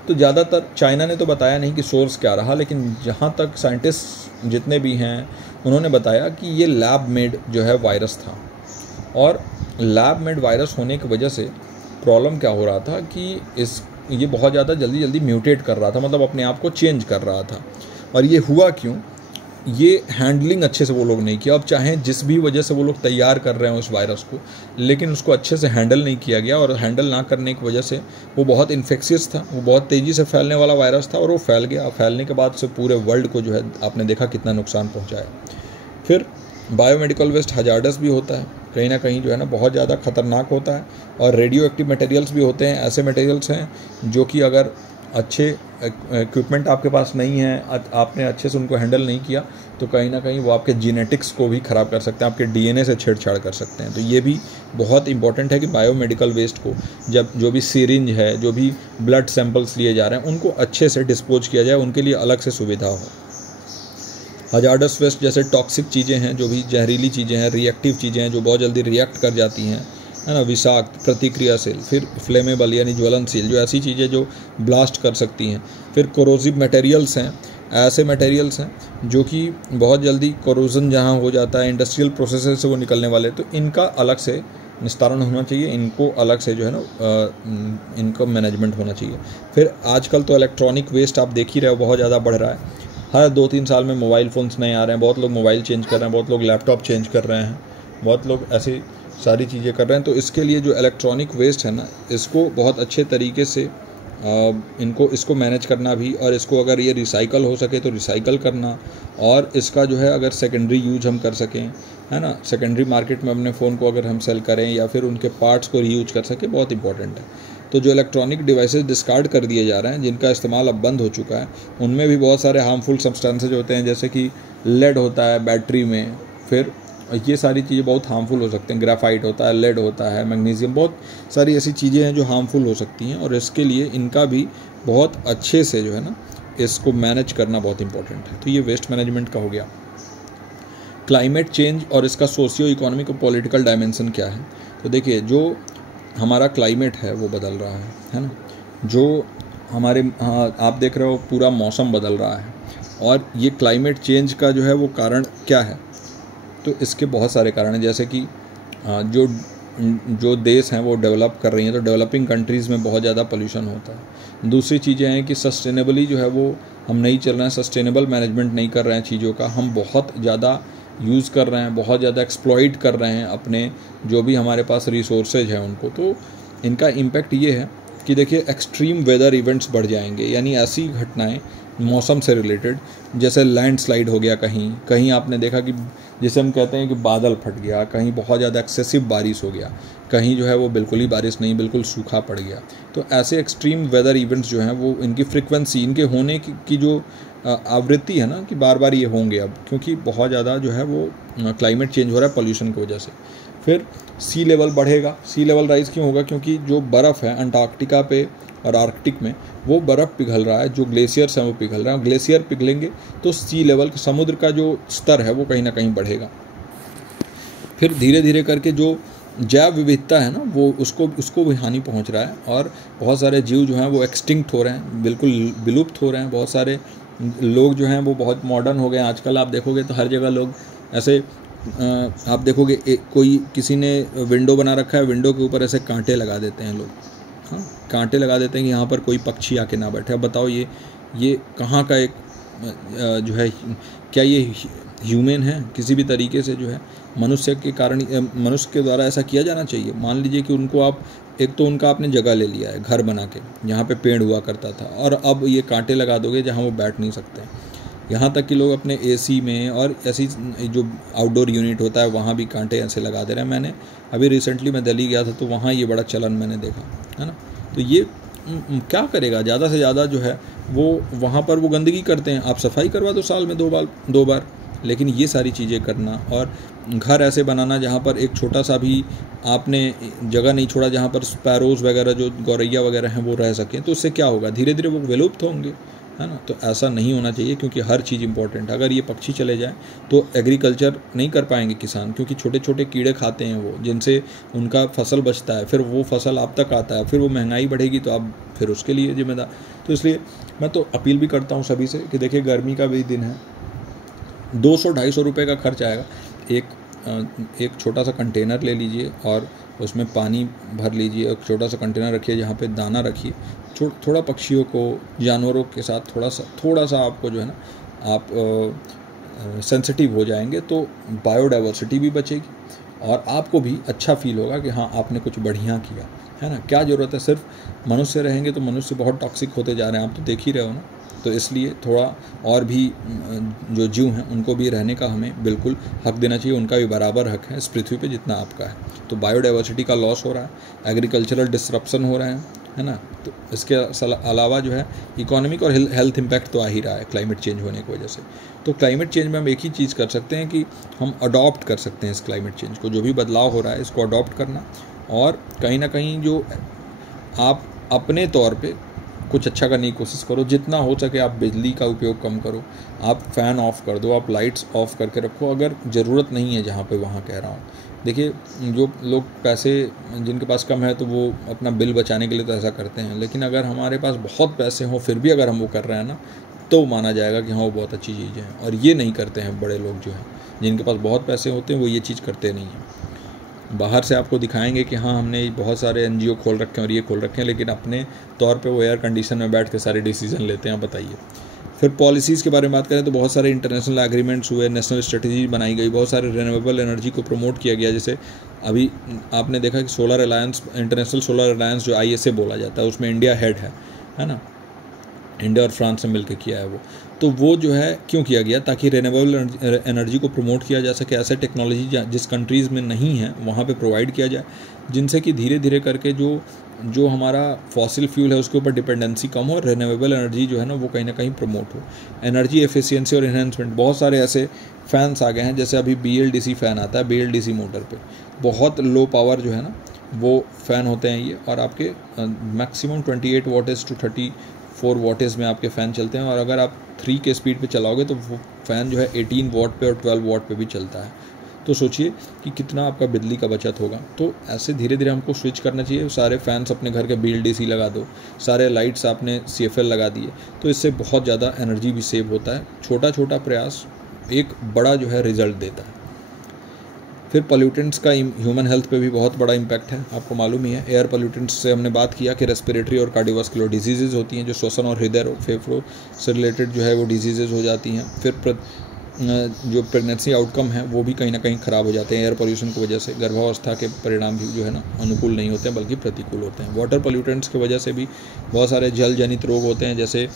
तो ज़्यादातर चाइना ने तो बताया नहीं कि सोर्स क्या रहा, लेकिन जहाँ तक साइंटिस्ट जितने भी हैं उन्होंने बताया कि ये लैब मेड जो है वायरस था। और लैब मेड वायरस होने की वजह से प्रॉब्लम क्या हो रहा था कि ये बहुत ज़्यादा जल्दी जल्दी म्यूटेट कर रहा था, मतलब अपने आप को चेंज कर रहा था। और ये हुआ क्यों? ये हैंडलिंग अच्छे से वो लोग नहीं किया। अब चाहे जिस भी वजह से वो लोग तैयार कर रहे हैं उस वायरस को, लेकिन उसको अच्छे से हैंडल नहीं किया गया, और हैंडल ना करने की वजह से वो बहुत इन्फेक्शियस था, वो बहुत तेज़ी से फैलने वाला वायरस था, और वो फैल गया। फैलने के बाद से पूरे वर्ल्ड को जो है आपने देखा कितना नुकसान पहुँचाया। फिर बायोमेडिकल वेस्ट हजार्डस भी होता है, कहीं ना कहीं जो है ना बहुत ज़्यादा ख़तरनाक होता है। और रेडियो एक्टिव मटेरियल्स भी होते हैं, ऐसे मटेरियल्स हैं जो कि अगर अच्छे इक्विपमेंट आपके पास नहीं है, आपने अच्छे से उनको हैंडल नहीं किया, तो कहीं ना कहीं वो आपके जीनेटिक्स को भी ख़राब कर सकते हैं, आपके डीएनए से छेड़छाड़ कर सकते हैं। तो ये भी बहुत इंपॉर्टेंट है कि बायोमेडिकल वेस्ट को, जब जो भी सिरिंज है, जो भी ब्लड सैंपल्स लिए जा रहे हैं, उनको अच्छे से डिस्पोज किया जाए, उनके लिए अलग से सुविधा हो। हजार्डस वेस्ट जैसे टॉक्सिक चीज़ें हैं, जो भी जहरीली चीज़ें हैं, रिएक्टिव चीज़ें हैं जो बहुत जल्दी रिएक्ट कर जाती हैं, है ना, विषाक्त, प्रतिक्रियाशील, फिर फ्लेमेबल यानी ज्वलनशील, जो ऐसी चीज़ें जो ब्लास्ट कर सकती हैं। फिर कोरोसिव मटेरियल्स हैं, ऐसे मटेरियल्स हैं जो कि बहुत जल्दी कोरोजन जहाँ हो जाता है इंडस्ट्रियल प्रोसेस से वो निकलने वाले, तो इनका अलग से निस्तारण होना चाहिए, इनको अलग से जो है ना इनका मैनेजमेंट होना चाहिए। फिर आजकल तो इलेक्ट्रॉनिक वेस्ट आप देख ही रहे हो बहुत ज़्यादा बढ़ रहा है। हर 2-3 साल में मोबाइल फ़ोन्स नए आ रहे हैं, बहुत लोग मोबाइल चेंज कर रहे हैं, बहुत लोग लैपटॉप चेंज कर रहे हैं, बहुत लोग ऐसी सारी चीज़ें कर रहे हैं। तो इसके लिए जो इलेक्ट्रॉनिक वेस्ट है ना, इसको बहुत अच्छे तरीके से इसको मैनेज करना भी, और इसको अगर ये रिसाइकल हो सके तो रिसाइकल करना, और इसका जो है अगर सेकेंडरी यूज हम कर सकें, है ना, सेकेंडरी मार्केट में अपने फ़ोन को अगर हम सेल करें या फिर उनके पार्ट्स को रीयूज कर सकें, बहुत इंपॉर्टेंट है। तो जो इलेक्ट्रॉनिक डिवाइसेस डिस्कार्ड कर दिए जा रहे हैं, जिनका इस्तेमाल अब बंद हो चुका है, उनमें भी बहुत सारे हार्मफुल सब्सटेंसेज होते हैं, जैसे कि लेड होता है बैटरी में, फिर ये सारी चीज़ें बहुत हार्मफुल हो सकते हैं, ग्राफाइट होता है, लेड होता है, मैग्नीशियम, बहुत सारी ऐसी चीज़ें हैं जो हार्मफुल हो सकती हैं, और इसके लिए इनका भी बहुत अच्छे से जो है ना इसको मैनेज करना बहुत इंपॉर्टेंट है। तो ये वेस्ट मैनेजमेंट का हो गया। क्लाइमेट चेंज और इसका सोशियो इकोनॉमिक और पॉलिटिकल डायमेंशन क्या है? तो देखिए, जो हमारा क्लाइमेट है वो बदल रहा है ना, जो हमारे आप देख रहे हो पूरा मौसम बदल रहा है, और ये क्लाइमेट चेंज का जो है वो कारण क्या है? तो इसके बहुत सारे कारण हैं, जैसे कि जो देश हैं वो डेवलप कर रही हैं, तो डेवलपिंग कंट्रीज़ में बहुत ज़्यादा पोल्यूशन होता है। दूसरी चीज़ें हैं कि सस्टेनेबली जो है वो हम नहीं चल रहे हैं, सस्टेनेबल मैनेजमेंट नहीं कर रहे हैं चीज़ों का, हम बहुत ज़्यादा यूज़ कर रहे हैं, बहुत ज़्यादा एक्सप्लॉइट कर रहे हैं अपने जो भी हमारे पास रिसोर्सेज हैं उनको। तो इनका इम्पैक्ट ये है कि देखिए एक्सट्रीम वेदर इवेंट्स बढ़ जाएंगे, यानी ऐसी घटनाएं मौसम से रिलेटेड, जैसे लैंडस्लाइड हो गया, कहीं कहीं आपने देखा कि जैसे हम कहते हैं कि बादल फट गया, कहीं बहुत ज़्यादा एक्सेसिव बारिश हो गया, कहीं जो है वो बिल्कुल ही बारिश नहीं, बिल्कुल सूखा पड़ गया। तो ऐसे एक्सट्रीम वेदर इवेंट्स जो हैं वो इनकी फ्रीक्वेंसी, इनके होने की जो आवृत्ति है ना, कि बार बार ये होंगे अब, क्योंकि बहुत ज़्यादा जो है वो क्लाइमेट चेंज हो रहा है पॉल्यूशन की वजह से। फिर सी लेवल बढ़ेगा। सी लेवल राइज़ क्यों होगा? क्योंकि जो बर्फ़ है अंटार्कटिका पे और आर्कटिक में, वो बर्फ़ पिघल रहा है, जो ग्लेशियर्स हैं वो पिघल रहे हैं, ग्लेशियर पिघलेंगे तो सी लेवल, समुद्र का जो स्तर है वो कहीं ना कहीं बढ़ेगा। फिर धीरे धीरे करके जो जैव विविधता है ना, वो उसको भी हानि पहुंच रहा है, और बहुत सारे जीव जो हैं वो एक्सटिंक्ट हो रहे हैं, बिल्कुल विलुप्त हो रहे हैं। बहुत सारे लोग जो हैं वो बहुत मॉडर्न हो गए हैं। आजकल आप देखोगे तो हर जगह लोग ऐसे आप देखोगे कोई किसी ने विंडो बना रखा है, विंडो के ऊपर ऐसे कांटे लगा देते हैं लोग, हाँ, कांटे लगा देते हैं कि यहाँ पर कोई पक्षी आके ना बैठे। अब बताओ ये कहाँ का एक जो है, क्या ये ह्यूमन है? किसी भी तरीके से जो है मनुष्य के कारण, मनुष्य के द्वारा ऐसा किया जाना चाहिए? मान लीजिए कि उनको आप, एक तो उनका आपने जगह ले लिया है घर बना के, जहाँ पे पेड़ हुआ करता था, और अब ये कांटे लगा दोगे जहाँ वो बैठ नहीं सकते। यहाँ तक कि लोग अपने एसी में और ऐसी जो आउटडोर यूनिट होता है वहाँ भी कांटे ऐसे लगा दे रहे हैं। मैंने अभी रिसेंटली मैं दिल्ली गया था तो वहाँ ये बड़ा चलन मैंने देखा, है ना। तो ये क्या करेगा? ज़्यादा से ज़्यादा जो है वो वहाँ पर वो गंदगी करते हैं। आप सफाई करवा दो साल में 2 बार, लेकिन ये सारी चीज़ें करना, और घर ऐसे बनाना जहाँ पर एक छोटा सा भी आपने जगह नहीं छोड़ा जहाँ पर स्पैरोज़ वगैरह, जो गौरैया वगैरह हैं, वो रह सकें, तो उससे क्या होगा? धीरे धीरे वो विलुप्त होंगे, है ना। तो ऐसा नहीं होना चाहिए, क्योंकि हर चीज़ इंपॉर्टेंट है। अगर ये पक्षी चले जाएँ तो एग्रीकल्चर नहीं कर पाएंगे किसान, क्योंकि छोटे छोटे कीड़े खाते हैं वो, जिनसे उनका फसल बचता है, फिर वो फसल आप तक आता है, फिर वो महंगाई बढ़ेगी तो आप फिर उसके लिए जिम्मेदार। तो इसलिए मैं तो अपील भी करता हूँ सभी से कि देखिए गर्मी का भी दिन है, 200-250 रुपये का खर्च आएगा। एक छोटा सा कंटेनर ले लीजिए और उसमें पानी भर लीजिए, एक छोटा सा कंटेनर रखिए जहाँ पे दाना रखिए, थोड़ा पक्षियों को, जानवरों के साथ थोड़ा सा आपको जो है ना आप सेंसिटिव हो जाएंगे तो बायोडाइवर्सिटी भी बचेगी और आपको भी अच्छा फील होगा कि हाँ आपने कुछ बढ़िया किया, है ना। क्या ज़रूरत है, सिर्फ मनुष्य रहेंगे तो मनुष्य बहुत टॉक्सिक होते जा रहे हैं, आप तो देख ही रहे हो ना। तो इसलिए थोड़ा और भी जो जीव हैं उनको भी रहने का हमें बिल्कुल हक देना चाहिए, उनका भी बराबर हक है इस पृथ्वी पे जितना आपका है। तो बायोडाइवर्सिटी का लॉस हो रहा है, एग्रीकल्चरल डिसरप्शन हो रहे हैं, है ना। तो इसके अलावा जो है इकोनॉमिक और हेल्थ इम्पैक्ट तो आ ही रहा है क्लाइमेट चेंज होने की वजह से। तो क्लाइमेट चेंज में हम एक ही चीज़ कर सकते हैं कि हम अडॉप्ट कर सकते हैं इस क्लाइमेट चेंज को, जो भी बदलाव हो रहा है इसको अडॉप्ट करना, और कहीं ना कहीं जो आप अपने तौर पे कुछ अच्छा करने की कोशिश करो। जितना हो सके आप बिजली का उपयोग कम करो, आप फ़ैन ऑफ़ कर दो, आप लाइट्स ऑफ़ करके रखो अगर ज़रूरत नहीं है जहाँ पे, वहाँ कह रहा हूँ। देखिए जो लोग पैसे जिनके पास कम है तो वो अपना बिल बचाने के लिए तो ऐसा करते हैं, लेकिन अगर हमारे पास बहुत पैसे हों फिर भी अगर हम वो कर रहे हैं ना, तो माना जाएगा कि हाँ वो बहुत अच्छी चीज़ है। और ये नहीं करते हैं बड़े लोग जो हैं, जिनके पास बहुत पैसे होते हैं वो ये चीज़ करते नहीं हैं। बाहर से आपको दिखाएंगे कि हाँ हमने बहुत सारे NGO खोल रखे हैं और ये खोल रखे हैं, लेकिन अपने तौर पे वो एयर कंडीशन में बैठ के सारे डिसीजन लेते हैं। बताइए। फिर पॉलिसीज़ के बारे में बात करें तो बहुत सारे इंटरनेशनल एग्रीमेंट्स हुए, नेशनल स्ट्रेटजी बनाई गई, बहुत सारे रिन्यूएबल एनर्जी को प्रमोट किया गया। जैसे अभी आपने देखा कि solar alliance, international solar alliance जो ISA बोला जाता है, उसमें इंडिया हेड है ना। इंडिया और फ्रांस ने मिलकर किया है वो। तो वो जो है क्यों किया गया, ताकि रिन्यूएबल एनर्जी को प्रमोट किया जा सके। ऐसे टेक्नोलॉजी जिस कंट्रीज़ में नहीं है वहाँ पे प्रोवाइड किया जाए, जिनसे कि धीरे धीरे करके जो हमारा फॉसिल फ्यूल है उसके ऊपर डिपेंडेंसी कम हो, रिन्यूएबल एनर्जी जो है ना वो कहीं ना कहीं प्रमोट हो। एनर्जी एफिशिएंसी और इन्हेंसमेंट, बहुत सारे ऐसे फ़ैन्स आ गए हैं, जैसे अभी BLDC फ़ैन आता है, BLDC मोटर पे बहुत लो पावर जो है ना वो फ़ैन होते हैं ये, और आपके मैक्सिमम 28 वाटेज टू 34 वाटेज में आपके फ़ैन चलते हैं। और अगर आप 3 के स्पीड पे चलाओगे तो वो फ़ैन जो है 18 वाट पे और 12 वाट पे भी चलता है। तो सोचिए कि कितना आपका बिजली का बचत होगा। तो ऐसे धीरे धीरे हमको स्विच करना चाहिए। सारे फैंस अपने घर के BLDC लगा दो, सारे लाइट्स आपने CFL लगा दिए, तो इससे बहुत ज़्यादा एनर्जी भी सेव होता है। छोटा छोटा प्रयास एक बड़ा जो है रिजल्ट देता है। फिर पोल्यूटेंट्स का ह्यूमन हेल्थ पे भी बहुत बड़ा इम्पैक्ट है, आपको मालूम ही है। एयर पोल्यूटेंट्स से हमने बात किया कि रेस्पिरेटरी और कार्डियोवास्कुलर डिजीज़ होती हैं, जो श्वसन और हृदय रोग, फेफड़ों से रिलेटेड जो है वो डिजीज़ हो जाती हैं। फिर जो प्रेगनेंसी आउटकम है वो भी कहीं ना कहीं ख़राब हो जाते हैं एयर पोल्यूशन की वजह से। गर्भावस्था के परिणाम भी जो है ना अनुकूल नहीं होते हैं बल्कि प्रतिकूल होते हैं। वाटर पोल्यूटेंट्स की वजह से भी बहुत सारे जल जनित रोग होते हैं, जैसे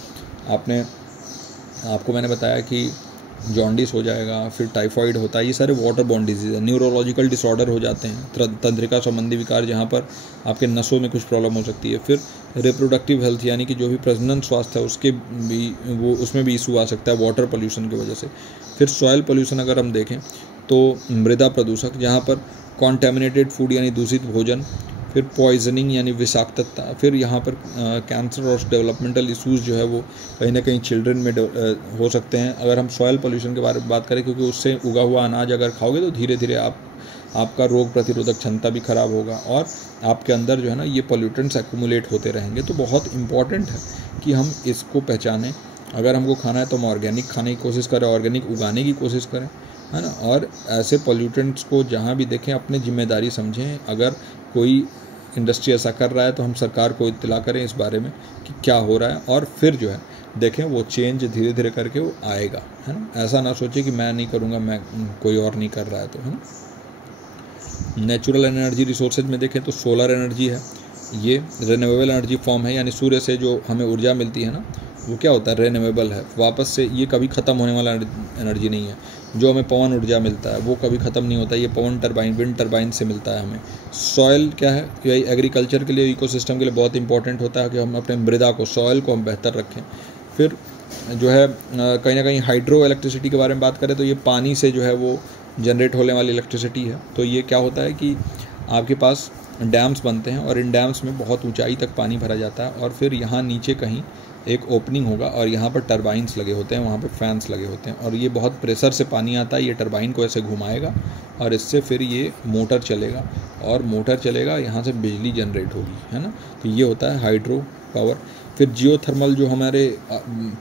आपको मैंने बताया कि जॉन्डिस हो जाएगा, फिर टाइफॉइड होता है, ये सारे वाटर बॉर्न डिजीज़ है। न्यूरोलॉजिकल डिसऑर्डर हो जाते हैं, तंत्रिका संबंधी विकार, जहाँ पर आपके नसों में कुछ प्रॉब्लम हो सकती है। फिर रिप्रोडक्टिव हेल्थ यानी कि जो भी प्रजनन स्वास्थ्य है उसके भी उसमें भी इशू आ सकता है वाटर पोल्यूशन की वजह से। फिर सॉयल पोल्यूशन अगर हम देखें तो मृदा प्रदूषक, जहाँ पर कॉन्टेमिनेटेड फूड यानी दूषित भोजन, फिर पॉइजनिंग यानी विषाक्तता, फिर यहाँ पर कैंसर और डेवलपमेंटल इश्यूज़ जो है वो कहीं ना कहीं चिल्ड्रन में हो सकते हैं अगर हम सॉयल पोल्यूशन के बारे में बात करें, क्योंकि उससे उगा हुआ अनाज अगर खाओगे तो धीरे धीरे आपका रोग प्रतिरोधक क्षमता भी खराब होगा और आपके अंदर जो है ना ये पोल्यूटेंट्स एक्यूमुलेट होते रहेंगे। तो बहुत इम्पॉर्टेंट है कि हम इसको पहचानें। अगर हमको खाना है तो हम ऑर्गेनिक खाने की कोशिश करें, ऑर्गेनिक उगाने की कोशिश करें, है ना। और ऐसे पोल्यूटेंट्स को जहाँ भी देखें अपनी जिम्मेदारी समझें। अगर कोई इंडस्ट्री ऐसा कर रहा है तो हम सरकार को इत्तला करें इस बारे में कि क्या हो रहा है, और फिर जो है देखें वो चेंज धीरे धीरे करके वो आएगा, है ना। ऐसा ना सोचे कि मैं नहीं करूँगा, मैं कोई और नहीं कर रहा है, तो है ना। नेचुरल एनर्जी रिसोर्सेज में देखें तो सोलर एनर्जी है, ये रिन्यूएबल एनर्जी फॉर्म है, यानी सूर्य से जो हमें ऊर्जा मिलती है ना वो क्या होता है, रिन्यूएबल है, वापस से ये कभी ख़त्म होने वाला एनर्जी नहीं है। जो हमें पवन ऊर्जा मिलता है वो कभी ख़त्म नहीं होता, ये पवन टरबाइन, विंड टरबाइन से मिलता है हमें। सॉयल क्या है, यही एग्रीकल्चर के लिए, इकोसिस्टम के लिए बहुत इंपॉर्टेंट होता है कि हम अपने मृदा को, सॉयल को हम बेहतर रखें। फिर जो है कहीं ना कहीं हाइड्रो इलेक्ट्रिसिटी के बारे में बात करें तो ये पानी से जो है वो जनरेट होने वाली इलेक्ट्रिसिटी है। तो ये क्या होता है कि आपके पास डैम्स बनते हैं और इन डैम्स में बहुत ऊंचाई तक पानी भरा जाता है और फिर यहाँ नीचे कहीं एक ओपनिंग होगा और यहाँ पर टरबाइन्स लगे होते हैं, वहाँ पर फैंस लगे होते हैं और ये बहुत प्रेशर से पानी आता है, ये टरबाइन को ऐसे घुमाएगा और इससे फिर ये मोटर चलेगा और मोटर चलेगा, यहाँ से बिजली जनरेट होगी, है ना। तो ये होता है हाइड्रो पावर। फिर जियोथर्मल, जो हमारे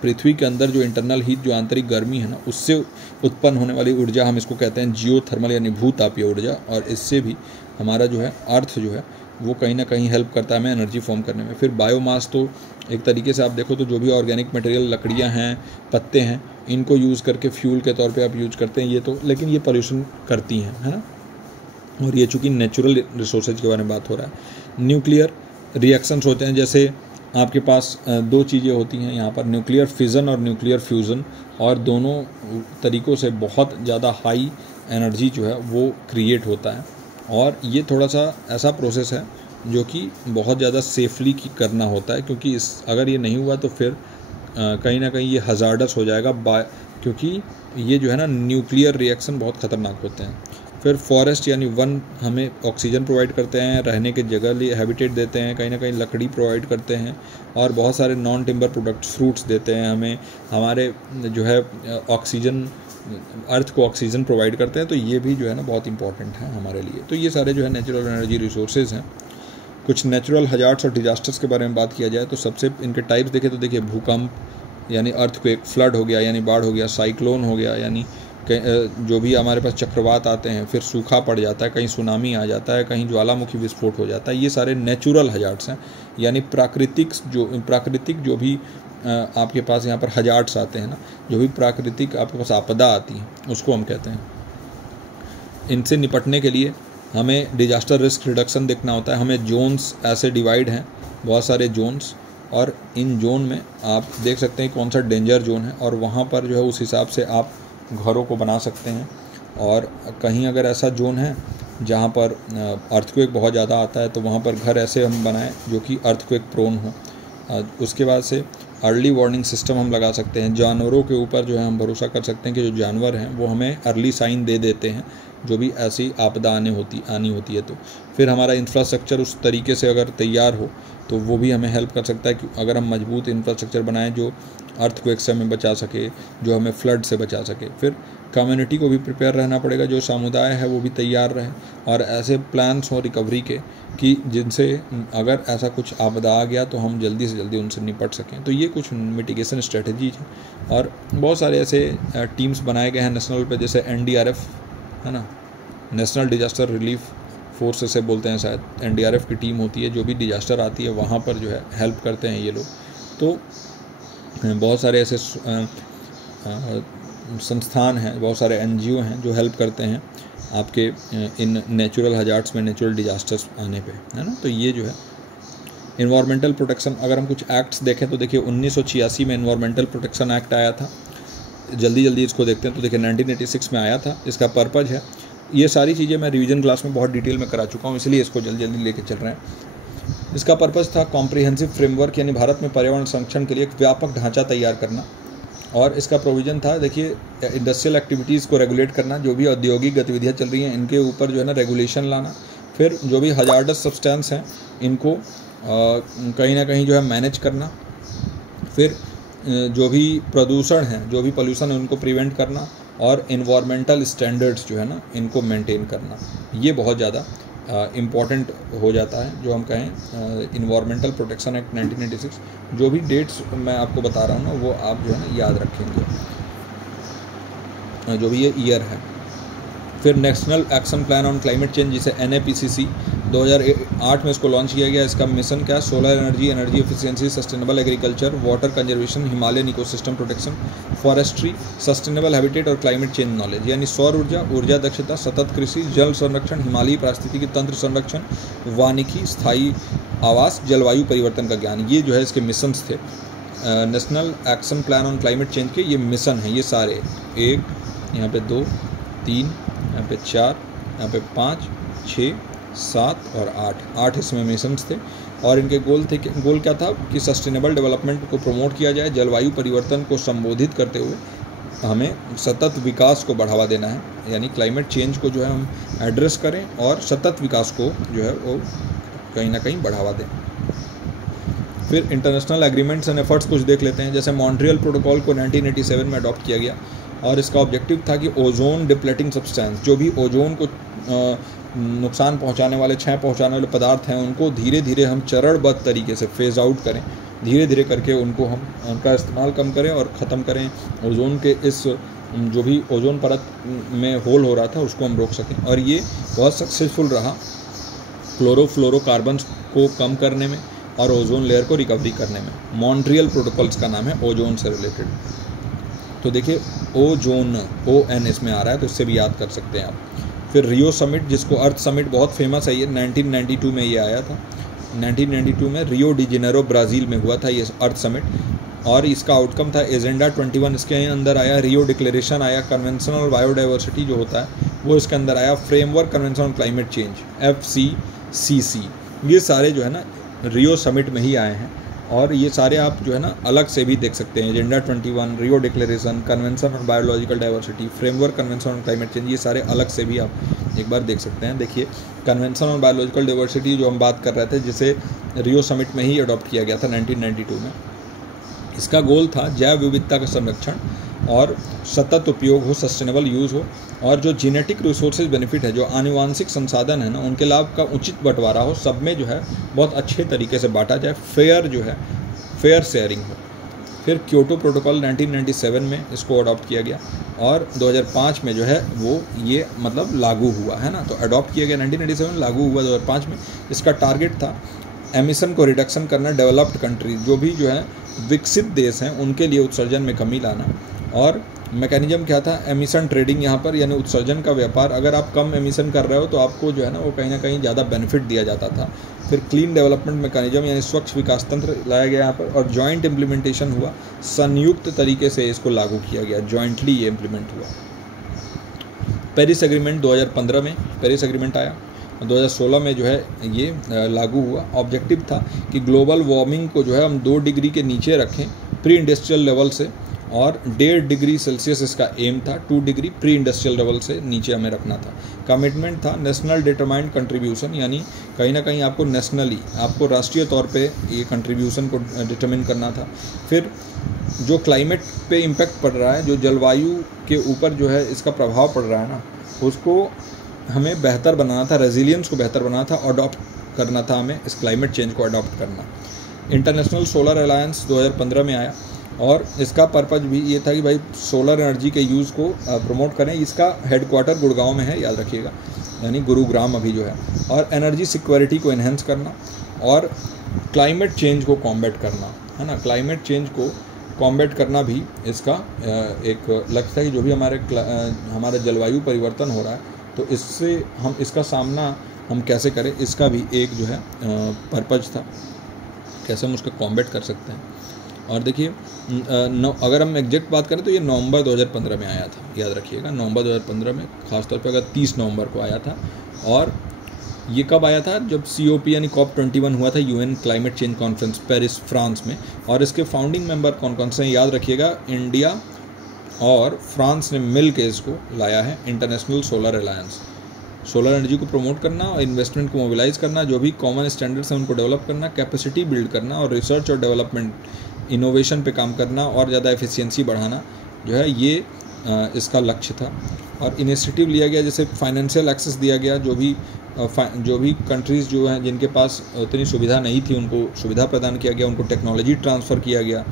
पृथ्वी के अंदर जो इंटरनल हीट, जो आंतरिक गर्मी है ना, उससे उत्पन्न होने वाली ऊर्जा हम इसको कहते हैं जियोथर्मल यानी भूतापीय ऊर्जा। और इससे भी हमारा जो है अर्थ जो है वो कहीं ना कहीं हेल्प करता है हमें एनर्जी फॉर्म करने में। फिर बायोमास, तो एक तरीके से आप देखो तो जो भी ऑर्गेनिक मटेरियल, लकड़ियाँ हैं, पत्ते हैं, इनको यूज़ करके फ्यूल के तौर पे आप यूज करते हैं ये तो, लेकिन ये पोल्यूशन करती हैं, है ना। और ये चूँकि नेचुरल रिसोर्सेज के बारे में बात हो रहा है। न्यूक्लियर रिएक्शंस होते हैं, जैसे आपके पास दो चीज़ें होती हैं यहाँ पर, न्यूक्लियर फिज़न और न्यूक्लियर फ्यूज़न, और दोनों तरीक़ों से बहुत ज़्यादा हाई एनर्जी जो है वो क्रिएट होता है। और ये थोड़ा सा ऐसा प्रोसेस है जो कि बहुत ज़्यादा सेफली करना होता है, क्योंकि अगर ये नहीं हुआ तो फिर कहीं ना कहीं ये हज़ार्डस हो जाएगा, क्योंकि ये जो है ना न्यूक्लियर रिएक्शन बहुत ख़तरनाक होते हैं। फिर फॉरेस्ट यानी वन हमें ऑक्सीजन प्रोवाइड करते हैं, रहने के जगह लिए हैबिटेट देते हैं, कहीं ना कहीं लकड़ी प्रोवाइड करते हैं, और बहुत सारे नॉन टिम्बर प्रोडक्ट्स, फ्रूट्स देते हैं हमें, हमारे जो है ऑक्सीजन, अर्थ को ऑक्सीजन प्रोवाइड करते हैं। तो ये भी जो है ना बहुत इंपॉर्टेंट है हमारे लिए। तो ये सारे जो है नेचुरल एनर्जी रिसोर्सेज हैं। कुछ नेचुरल हजार्ड्स और डिजास्टर्स के बारे में बात किया जाए तो सबसे इनके टाइप्स देखें तो देखिए, भूकंप यानी अर्थक्वेक, फ्लड हो गया यानी बाढ़ हो गया, साइक्लोन हो गया यानी जो भी हमारे पास चक्रवात आते हैं, फिर सूखा पड़ जाता है, कहीं सुनामी आ जाता है, कहीं ज्वालामुखी विस्फोट हो जाता है। ये सारे नेचुरल हजार्ड्स हैं, यानी प्राकृतिक जो भी आपके पास यहाँ पर हजार्ड्स आते हैं ना, जो भी प्राकृतिक आपके पास आपदा आती है उसको हम कहते हैं। इनसे निपटने के लिए हमें डिजास्टर रिस्क रिडक्शन देखना होता है। हमें जोन्स ऐसे डिवाइड हैं, बहुत सारे जोन्स, और इन जोन में आप देख सकते हैं कौन सा डेंजर जोन है, और वहाँ पर जो है उस हिसाब से आप घरों को बना सकते हैं। और कहीं अगर ऐसा जोन है जहाँ पर अर्थक्वेक बहुत ज़्यादा आता है तो वहाँ पर घर ऐसे हम बनाएं जो कि अर्थक्वेक प्रोन हो। उसके बाद से अर्ली वार्निंग सिस्टम हम लगा सकते हैं। जानवरों के ऊपर जो है हम भरोसा कर सकते हैं कि जो जानवर हैं वो हमें अर्ली साइन दे देते हैं जो भी ऐसी आपदा आनी होती है। तो फिर हमारा इंफ्रास्ट्रक्चर उस तरीके से अगर तैयार हो तो वो भी हमें हेल्प कर सकता है कि अगर हम मजबूत इंफ्रास्ट्रक्चर बनाएं जो अर्थक्वेक से हमें बचा सके, जो हमें फ्लड से बचा सके। फिर कम्युनिटी को भी प्रिपेयर रहना पड़ेगा, जो समुदाय है वो भी तैयार रहे, और ऐसे प्लान्स हो रिकवरी के कि जिनसे अगर ऐसा कुछ आपदा आ गया तो हम जल्दी से जल्दी उनसे निपट सकें। तो ये कुछ मिटिगेशन स्ट्रेटजीज हैं, और बहुत सारे ऐसे टीम्स बनाए गए हैं नेशनल पे, जैसे NDRF है ना, नेशनल डिजास्टर रिलीफ फोर्स से बोलते हैं शायद, NDRF की टीम होती है जो भी डिजास्टर आती है वहाँ पर जो है हेल्प करते हैं ये लोग। तो बहुत सारे ऐसे संस्थान हैं, बहुत सारे NGO हैं जो हेल्प करते हैं आपके इन नेचुरल हजार्ड्स में, नेचुरल डिजास्टर्स आने पे, है ना। तो ये जो है इन्वायरमेंटल प्रोटेक्शन, अगर हम कुछ एक्ट्स देखें तो देखिए 1986 में इन्वायरमेंटल प्रोटेक्शन एक्ट आया था। जल्दी इसको देखते हैं तो देखिए 1986 में आया था। इसका पर्पज़ है, ये सारी चीज़ें मैं रिवीजन क्लास में बहुत डिटेल में करा चुका हूँ, इसलिए इसको जल्दी लेके चल रहे हैं। इसका पर्पज़ था कॉम्प्रिहेंसिव फ्रेमवर्क, यानी भारत में पर्यावरण संरक्षण के लिए एक व्यापक ढांचा तैयार करना। और इसका प्रोविज़न था, देखिए, इंडस्ट्रियल एक्टिविटीज़ को रेगुलेट करना, जो भी औद्योगिक गतिविधियाँ चल रही हैं इनके ऊपर जो है ना रेगुलेशन लाना। फिर जो भी हजार्डस सब्सटेंस हैं इनको कहीं ना कहीं जो है मैनेज करना। फिर जो भी प्रदूषण है, जो भी पोल्यूशन है उनको प्रिवेंट करना, और इन्वायरमेंटल स्टैंडर्ड्स जो है ना इनको मेंटेन करना। ये बहुत ज़्यादा इम्पॉर्टेंट हो जाता है। जो हम कहें इन्वायरमेंटल प्रोटेक्शन एक्ट 1986, जो भी डेट्स मैं आपको बता रहा हूँ ना वो आप जो है ना याद रखेंगे, जो भी ये ईयर है। फिर national action plan on climate change, जिसे NAPCC 2008 में इसको लॉन्च किया गया। इसका मिशन क्या है? Solar energy, energy efficiency, sustainable agriculture, water conservation, Himalayan ecosystem protection, forestry, sustainable habitat और क्लाइमेट चेंज नॉलेज, यानी सौर ऊर्जा, ऊर्जा दक्षता, सतत कृषि, जल संरक्षण, हिमालयी पारिस्थितिकी तंत्र संरक्षण, वानिकी, स्थायी आवास, जलवायु परिवर्तन का ज्ञान। ये जो है इसके मिशंस थे। National action plan on climate change के ये मिशन हैं, ये सारे, 1 यहाँ पे 2 3 यहाँ पे 4 यहाँ पे 5 6 7 और 8 इसमें मिशंस थे। और इनके गोल क्या था कि सस्टेनेबल डेवलपमेंट को प्रमोट किया जाए, जलवायु परिवर्तन को संबोधित करते हुए हमें सतत विकास को बढ़ावा देना है, यानी क्लाइमेट चेंज को जो है हम एड्रेस करें और सतत विकास को जो है वो कहीं ना कहीं बढ़ावा दें। फिर इंटरनेशनल एग्रीमेंट्स एंड एफर्ट्स कुछ देख लेते हैं। जैसे मॉन्ट्रियल प्रोटोकॉल को 1987 में अडॉप्ट किया गया और इसका ऑब्जेक्टिव था कि ओजोन डिप्लेटिंग सब्सटेंस, जो भी ओजोन को नुकसान पहुंचाने वाले, क्षय पहुंचाने वाले पदार्थ हैं, उनको धीरे धीरे हम चरणबद्ध तरीके से फेज आउट करें, धीरे धीरे करके उनको हम उनका इस्तेमाल कम करें और ख़त्म करें। ओजोन के इस जो भी ओजोन परत में होल हो रहा था उसको हम रोक सकें, और ये बहुत सक्सेसफुल रहा क्लोरोफ्लोरोकार्बन्स को कम करने में और ओजोन लेयर को रिकवरी करने में। मॉन्ट्रियल प्रोटोकॉल्स का नाम है ओजोन से रिलेटेड। तो देखिए ओजोन, ON इसमें आ रहा है, तो इससे भी याद कर सकते हैं आप। फिर रियो समिट, जिसको अर्थ समिट बहुत फेमस है, ये 1992 में ये आया था। 1992 में रियो डी जेनेरो ब्राज़ील में हुआ था ये अर्थ समिट, और इसका आउटकम था एजेंडा 21। इसके अंदर आया रियो डिक्लेरेशन आया, कन्वेंशन ऑन बायोडाइवर्सिटी जो होता है वो इसके अंदर आया, framework convention on climate change FCCC, ये सारे जो है ना रियो समिट में ही आए हैं। और ये सारे आप जो है ना अलग से भी देख सकते हैं, agenda 21, Rio declaration, convention on biological diversity, framework convention on climate change, ये सारे अलग से भी आप एक बार देख सकते हैं। देखिए कन्वेंशन ऑन बायोलॉजिकल डाइवर्सिटी जो हम बात कर रहे थे, जिसे रियो समिट में ही अडॉप्ट किया गया था 1992 में। इसका गोल था जैव विविधता का संरक्षण और सतत उपयोग हो, सस्टेनेबल यूज़ हो, और जो जेनेटिक रिसोर्सेज बेनिफिट है, जो आनुवांशिक संसाधन है ना, उनके लाभ का उचित बंटवारा हो, सब में जो है बहुत अच्छे तरीके से बांटा जाए, फेयर शेयरिंग हो। फिर क्योटो प्रोटोकॉल 1997 में इसको अडॉप्ट किया गया और 2005 में जो है वो ये मतलब लागू हुआ है ना। तो अडॉप्ट किया गया 1997 लागू हुआ 2005 में। इसका टारगेट था एमिशन को रिडक्शन करना, डेवलप्ड कंट्री जो भी जो है विकसित देश हैं उनके लिए उत्सर्जन में कमी लाना। और मैकेनिज्म क्या था, एमिशन ट्रेडिंग यहाँ पर, यानी उत्सर्जन का व्यापार। अगर आप कम एमिशन कर रहे हो तो आपको जो है ना वो कहीं ना कहीं ज़्यादा बेनिफिट दिया जाता था। फिर क्लीन डेवलपमेंट मैकेनिज्म यानी स्वच्छ विकास तंत्र लाया गया यहाँ पर, और जॉइंट इम्प्लीमेंटेशन हुआ, संयुक्त तरीके से इसको लागू किया गया, जॉइंटली ये इम्प्लीमेंट हुआ। पेरिस एग्रीमेंट 2015 में पेरिस एग्रीमेंट आया, 2016 में जो है ये लागू हुआ। ऑब्जेक्टिव था कि ग्लोबल वार्मिंग को जो है हम 2 डिग्री के नीचे रखें प्री इंडस्ट्रियल लेवल से, और 1.5 डिग्री सेल्सियस इसका एम था, 2 डिग्री प्री इंडस्ट्रियल लेवल से नीचे हमें रखना था। कमिटमेंट था नेशनल डिटरमाइंड कंट्रीब्यूशन, यानी कहीं ना कहीं आपको नेशनली, आपको राष्ट्रीय तौर पे ये कंट्रीब्यूशन को डिटरमिन करना था। फिर जो क्लाइमेट पे इम्पैक्ट पड़ रहा है, जो जलवायु के ऊपर जो है इसका प्रभाव पड़ रहा है ना, उसको हमें बेहतर बनाना था, रेजिलियंस को बेहतर बनाना था, अडॉप्ट करना था हमें, इस क्लाइमेट चेंज को अडॉप्ट करना। इंटरनेशनल सोलर अलायंस 2015 में आया, और इसका पर्पज़ भी ये था कि भाई सोलर एनर्जी के यूज़ को प्रमोट करें। इसका हेडक्वार्टर गुड़गांव में है, याद रखिएगा, यानी गुरुग्राम अभी जो है। और एनर्जी सिक्योरिटी को इन्हेंस करना और क्लाइमेट चेंज को कॉम्बैट करना, है ना। क्लाइमेट चेंज को कॉम्बैट करना भी इसका एक लक्ष्य है कि जो भी हमारे जलवायु परिवर्तन हो रहा है, तो इससे हम इसका सामना हम कैसे करें, इसका भी एक जो है पर्पज़ था, कैसे हम उसको कॉम्बैट कर सकते हैं। और देखिए अगर हम एग्जैक्ट बात करें तो ये नवंबर 2015 में आया था, याद रखिएगा, नवंबर 2015 में, खासतौर पे अगर 30 नवंबर को आया था। और ये कब आया था, जब COP यानी COP21 हुआ था, UN climate change conference Paris France में। और इसके फाउंडिंग मेंबर कौन कौन से हैं, याद रखिएगा, इंडिया और फ्रांस ने मिल के इसको लाया है, international solar alliance. Solar energy को प्रमोट करना और इन्वेस्टमेंट को मोबिलाइज करना, जो भी कॉमन स्टैंडर्ड्स हैं उनको डेवलप करना, कैपेसिटी बिल्ड करना, और रिसर्च और डेवलपमेंट इनोवेशन पे काम करना, और ज़्यादा एफिशिएंसी बढ़ाना, जो है ये इसका लक्ष्य था। और इनिशिएटिव लिया गया, जैसे फाइनेंशियल एक्सेस दिया गया, जो भी कंट्रीज़ जो हैं जिनके पास उतनी सुविधा नहीं थी उनको सुविधा प्रदान किया गया, उनको टेक्नोलॉजी ट्रांसफ़र किया गया।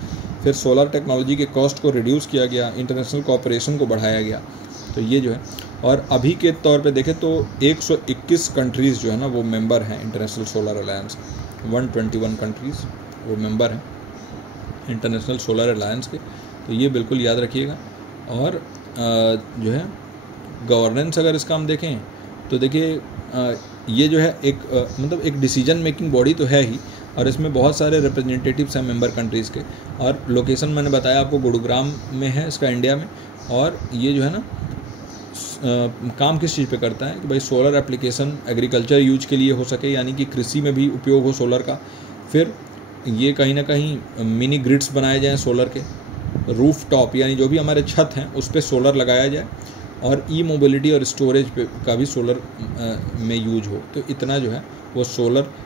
फिर सोलर टेक्नोलॉजी के कॉस्ट को रिड्यूस किया गया, इंटरनेशनल कोऑपरेशन को बढ़ाया गया। तो ये जो है, और अभी के तौर पे देखें तो 121 कंट्रीज़ जो है ना वो मेंबर हैं इंटरनेशनल सोलर अलायंस, 121 कंट्रीज़ वो मेंबर हैं इंटरनेशनल सोलर अलायंस के। तो ये बिल्कुल याद रखिएगा। और जो है गवर्नेंस, अगर इसका हम देखें तो देखिए ये जो है एक मतलब एक डिसीजन मेकिंग बॉडी तो है ही, और इसमें बहुत सारे रिप्रेजेंटेटिव्स हैं मेंबर कंट्रीज़ के। और लोकेशन मैंने बताया आपको गुरुग्राम में है इसका, इंडिया में। और ये जो है ना काम किस चीज़ पे करता है कि भाई सोलर एप्लीकेशन एग्रीकल्चर यूज के लिए हो सके, यानी कि कृषि में भी उपयोग हो सोलर का। फिर ये कहीं ना कहीं मिनी ग्रिड्स बनाए जाएँ सोलर के, रूफ टॉप यानी जो भी हमारे छत हैं उस पर सोलर लगाया जाए, और ई मोबिलिटी और स्टोरेज पे का भी सोलर में यूज हो। तो इतना जो है वो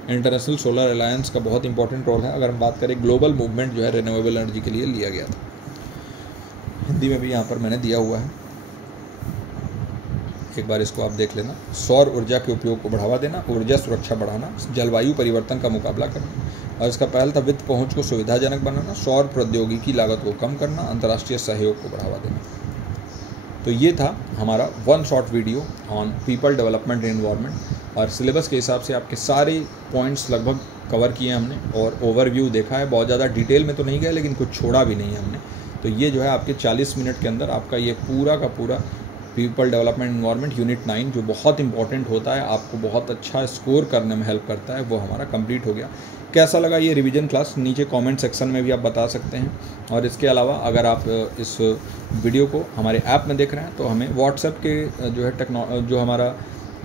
इंटरनेशनल सोलर अलायंस का बहुत इंपॉर्टेंट रोल है। अगर हम बात करें ग्लोबल मूवमेंट जो है रिन्यूएबल एनर्जी के लिए लिया गया था। हिंदी में भी यहाँ पर मैंने दिया हुआ है, एक बार इसको आप देख लेना। सौर ऊर्जा के उपयोग को बढ़ावा देना, ऊर्जा सुरक्षा बढ़ाना, जलवायु परिवर्तन का मुकाबला करना, और इसका पहल था वित्त पहुंच को सुविधाजनक बनाना, सौर प्रौद्योगिकी लागत को कम करना, अंतर्राष्ट्रीय सहयोग को बढ़ावा देना। तो ये था हमारा one shot video on people development and environment. और सिलेबस के हिसाब से आपके सारे पॉइंट्स लगभग कवर किए हमने और ओवरव्यू देखा है। बहुत ज़्यादा डिटेल में तो नहीं गए, लेकिन कुछ छोड़ा भी नहीं है हमने। तो ये जो है आपके 40 मिनट के अंदर आपका ये पूरा का पूरा पीपल डेवलपमेंट एनवायरनमेंट यूनिट 9 जो बहुत इंपॉर्टेंट होता है, आपको बहुत अच्छा स्कोर करने में हेल्प करता है, वो हमारा कंप्लीट हो गया। कैसा लगा ये रिवीजन क्लास नीचे कमेंट सेक्शन में भी आप बता सकते हैं। और इसके अलावा अगर आप इस वीडियो को हमारे ऐप में देख रहे हैं तो हमें व्हाट्सएप के जो हमारा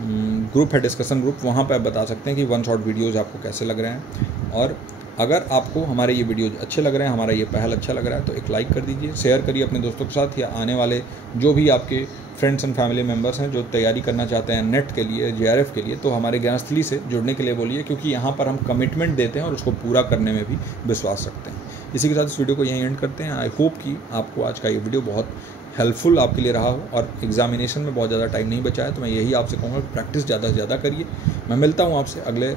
ग्रुप है, डिस्कशन ग्रुप, वहाँ पर आप बता सकते हैं कि वन शॉट वीडियोज़ आपको कैसे लग रहे हैं। और अगर आपको हमारे ये वीडियोज़ अच्छे लग रहे हैं, हमारा ये पहल अच्छा लग रहा है, तो एक लाइक कर दीजिए, शेयर करिए अपने दोस्तों के साथ, या आने वाले जो भी आपके फ्रेंड्स एंड फैमिली मेम्बर्स हैं जो तैयारी करना चाहते हैं नेट के लिए, JRF के लिए, तो हमारे ज्ञानस्थली से जुड़ने के लिए बोलिए, क्योंकि यहाँ पर हम कमिटमेंट देते हैं और उसको पूरा करने में भी विश्वास रखते हैं। इसी के साथ इस वीडियो को यहीं एंड करते हैं। आई होप कि आपको आज का ये वीडियो बहुत हेल्पफुल आपके लिए रहा हो। और एग्जामिनेशन में बहुत ज़्यादा टाइम नहीं बचा है, तो मैं यही आपसे कहूँगा प्रैक्टिस ज़्यादा से ज़्यादा करिए। मैं मिलता हूँ आपसे अगले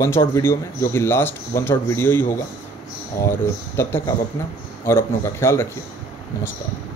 वन शॉट वीडियो में, जो कि लास्ट वन शॉट वीडियो ही होगा। और तब तक आप अपना और अपनों का ख्याल रखिए। नमस्कार।